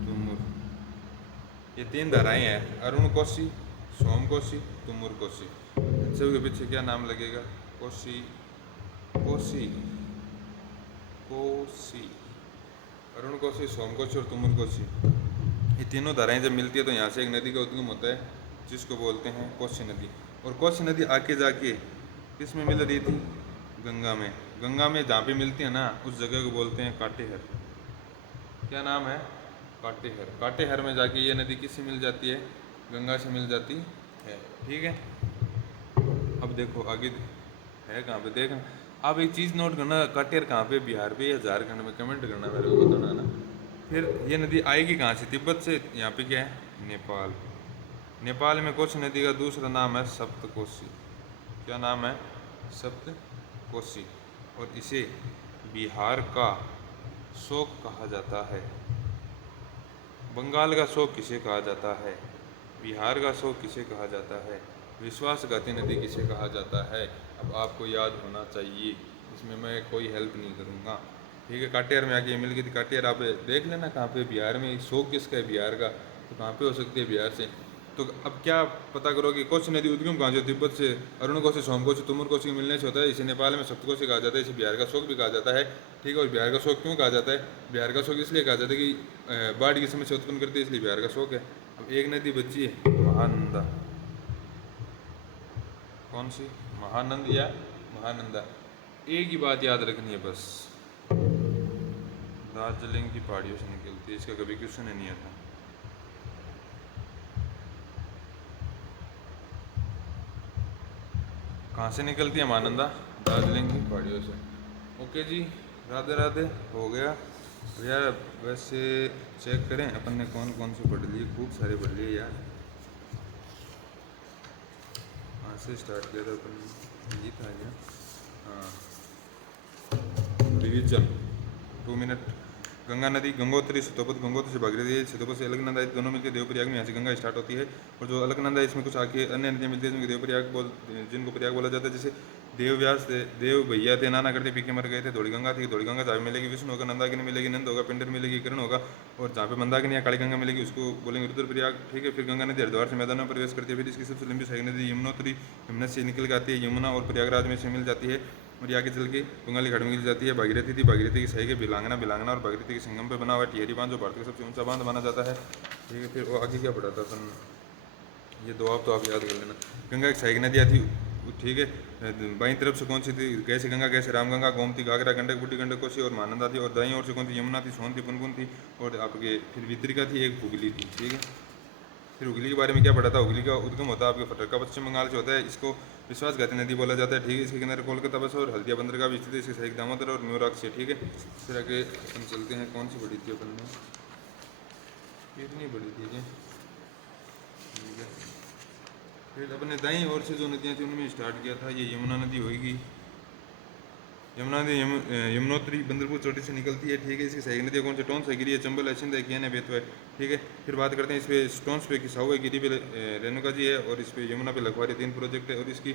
तुमुर, ये 3 धाराएं हैं। अरुण कोसी, सोम कोसी, तुमुर कोसी। इन सब के पीछे क्या नाम लगेगा, कोसी, कोसी, कोसी। अरुण कोसी, सोम कोसी और तुमुर कोसी, ये तीनों धाराएं जब मिलती है तो यहाँ से एक नदी का उद्गम होता है, जिसको बोलते हैं कोसी नदी। और कोसी नदी आके जाके किस में मिल रही थी, गंगा में। गंगा में जहाँ पे मिलती है ना, उस जगह को बोलते हैं काटेहर। क्या नाम है, काटेहर। काटेहर में जाके ये नदी किससे मिल जाती है, गंगा से मिल जाती है, ठीक है। अब देखो आगे है कहाँ पे, देखना आप एक चीज़ नोट करना, काटेहर कहाँ पे, बिहार पे या झारखंड में, कमेंट करना, मेरे को बताना ना। फिर ये नदी आएगी कहाँ से, तिब्बत से। यहाँ पे क्या है, नेपाल। नेपाल में कोसी नदी का दूसरा नाम है सप्तकोसी। क्या नाम है, सप्तकोसी। और इसे बिहार का शोक कहा जाता है। बंगाल का शोक किसे कहा जाता है, बिहार का शोक किसे कहा जाता है, विश्वासघाती नदी किसे कहा जाता है। अब आपको याद होना चाहिए, इसमें मैं कोई हेल्प नहीं करूँगा, ठीक है। काटेर में आके मिल गई थी। काटेर आप देख लेना कहाँ पे, बिहार में। शोक किसका है, बिहार का, तो कहाँ पे हो सकती है, बिहार से। तो अब क्या पता करो कि कोसी नदी उद्गम कहाँ से, तिब्बत से। अरुण कोसी, सोम कोसी, तुमुर कोसी के मिलने से होता है। इसे नेपाल में सप्तकोसी कहा जाता है, इसे बिहार का शोक भी कहा जाता है, ठीक है। और बिहार का शोक क्यों कहा जाता है, बिहार का शोक इसलिए कहा जाता है कि बाढ़ की समस्या उत्पन्न करती है, इसलिए बिहार का शोक है। अब एक नदी बची है, महानंदा। कौन सी, महानंद या महानंदा। एक ही बात याद रखनी है बस, दार्जिलिंग की पहाड़ियों से निकलती है। इसका कभी क्वेश्चन नहीं आता। कहाँ से निकलती है महानंदा, दार्जिलिंग की पहाड़ियों से। ओके जी, राधे राधे, हो गया यार। वैसे चेक करें अपन ने कौन कौन से पढ़ लिए, खूब सारे पढ़ लिए यार। कहाँ से स्टार्ट किया था अपन ने, ये था क्या, हाँ, रिवीजन 2 मिनट। गंगा नदी, गंगोत्री, सतोपत। गंगोत्री से भागीरथी है, सतोपत से अलकनंदा है, दोनों मिलकर देवप्रयाग में, यहाँ से गंगा स्टार्ट होती है। और जो अलकनंदा है, इसमें कुछ आके अन्य नदियाँ मिलती है, जिनको देवप्रयाग जिनको प्रयाग बोला जाता है। जैसे देव व्यास थे, देव भैया थे, नाना करते पीके मर गए थे। धौड़ी गंगा थी, धौड़ी गंगा जहाँ मिलेगी विष्णु होगा, नंदाकिनी मिलेगी, नंद होगा, पिंडर मिलेगी, किरण होगा। और जहाँ पे मंदाकिनी या काली गंगा मिलेगी उसको बोलेंगे रुद्रप्रयाग, ठीक है। फिर गंगा नदी हरिद्वार से मैदानों में प्रवेश करती है। फिर इसकी सबसे लंबी सहायक नदी यमुनोत्री, यमुना से निकल के आती है, यमुना और प्रयागराज में से मिल जाती है। और आगे चल के बंगाली खाड़ी में मिल जाती है। भागीरथी थी, भागीरथी की सही के बिलांगना, बिलांगना और भागीरथी के संगम पे बना हुआ टिहरी बांध, जो भारत का सबसे ऊंचा बांध माना जाता है, ठीक है। फिर वो आगे क्या पढ़ा था अपन, ये दो आप तो आप याद कर लेना। गंगा की सहायक नदियाँ थी, ठीक है। बाईं तरफ से कौन सी थी, कैसे गंगा, कैसे रामगंगा, गोमती, घाघरा, गंडक, बूढ़ी गंडक, कोसी और महानंदा थी। और दाईं ओर से कौन थी, यमुना थी, सोन थी, पुनपुन थी। और आपके फिर वितरिका थी, एक हुगली थी, ठीक है। फिर हुगली के बारे में क्या पढ़ा था, हुगली का उद्गम होता है आपके फटक्का, पश्चिम बंगाल से होता है। इसको विश्वासघाती नदी बोला जाता है, ठीक है। इसके किनारे कोलकाता बस और हल्दिया बंदर का भी स्थित है। इसके सहायक दामोदर और न्यूयॉर्क से, ठीक है। फिर आगे अपन चलते हैं, कौन सी बड़ी थी अपन ने, इतनी बड़ी थी, ठीक है। फिर अपने दाईं ओर से जो नदियाँ थी उनमें स्टार्ट किया था। ये यमुना नदी होगी, यमुना नदी यमुनोत्री बंदरपुर चोटी से निकलती है, ठीक है। इसकी सहायक नदियाँ कौन से? टोंस है, गिरी है, चंबल है, सिंध है, कियान है, बेतवा है, ठीक है। फिर बात करते हैं इस पे स्टोन्स पे कि साहू है, गिरी पे रेणुका जी है, और इस पे यमुना पे लखवारी 3 प्रोजेक्ट है। और इसकी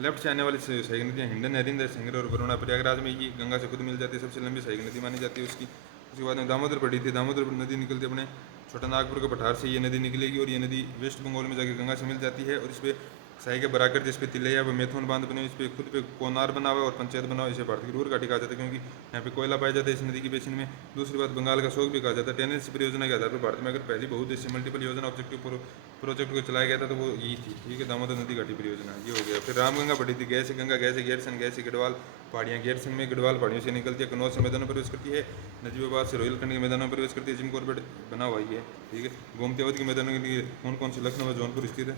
लेफ्ट से आने वाली सहायक नदियाँ हिंडन है, रिंद है, सिंगर और वरुणा। प्रयागराज में ये गंगा से खुद मिल जाती है, सबसे लंबी सहायक नदी मानी जाती है उसकी। उसके बाद में दामोदर पड़ी थी, दामोदर नदी निकलती है अपने छोटा नागपुर के पठार से, ये नदी निकलेगी और ये नदी वेस्ट बंगाल में जाके गंगा से मिल जाती है। और इस पर साई के बराकर जिस पे तिलैया व मैथुन बांध बने, इस पे खुद पे कोनार बना हुआ है और पंचायत बना हुआ है। इसे भारत की रूर घाटी कहा जाता है क्योंकि यहाँ पे कोयला पाया जाता है इस नदी के बेसिन में। दूसरी बात, बंगाल का शोक भी कहा जाता है। टेनिस परियोजना के आधार पर भारत में अगर पहली बहुउद्देशीय मल्टीपल योजना ऑब्जेक्टिव प्रोजेक्ट को चलाया गया था तो वो यही थी, ठीक है, दामोदर नदी घाटी परियोजना, ये हो गया। फिर रामगंगा बढ़ी थी, gas Ganga, gas garrison, gas Garhwal पहाड़ियाँ, गैरसन में गढ़वाल पहाड़ियों से निकलती है, कन्नौज से मैदानों पर प्रवेश करती है, नजीबाबाद से रोहिलखंड के मैदानों में प्रवेश करती है, जिम कॉर्बेट बना हुआ ही है, ठीक है। गोमती अवध के मैदानों के लिए कौन कौन से? लखनऊ व जौनपुर स्थित है।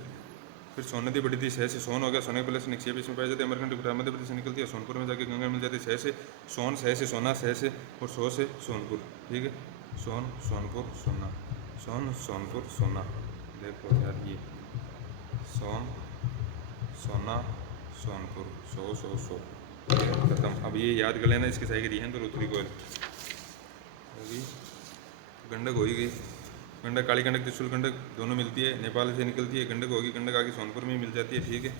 फिर सोन नदी बढ़ी थी, शह से सोन हो गया, सोने प्लस निक्षेप इसमें पाया जाता है। अमरकंटक गुजरात मध्य प्रदेश से निकलती है, सोनपुर में जाके गंगा मिल जाती है। शह से सोन, शह से सोना, शह से और सो से सोनपुर, ठीक है। सोन, सोनपुर, सोना, सोन, सोनपुर, सोना। देखो यार, ये सोन, सोना, सोनपुर, सो खत्म। अब ये याद कर लेना, इसके सही रिहन तो रुतरी कोयल होगी। गंडक हो ही गई, गंडक, काली गंडक, त्रिशूल गंडक दोनों मिलती है, नेपाल से निकलती है। गंडक होगी, गंडक आगे सोनपुर में मिल जाती है, ठीक है।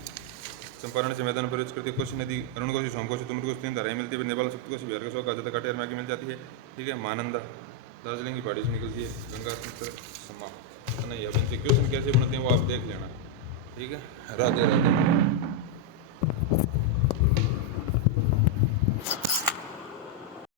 चंपारण से मैदान प्रवेश करती है। कोसी नदी अरुण कोसी, सोमकोसी, तुमरकोसी 3 धाराएं मिलती है। नेपाल सप्तकोशी, बिहार का शोक आ जाता है, काटियार में आगे मिल जाती है, ठीक है। महानंदा दार्जिलिंग की पहाड़ी से निकलती है। गंगा समाप्त। नहीं, अब इनसे क्वेश्चन कैसे बनते हैं वो आप देख लेना, ठीक है। राधे राधे।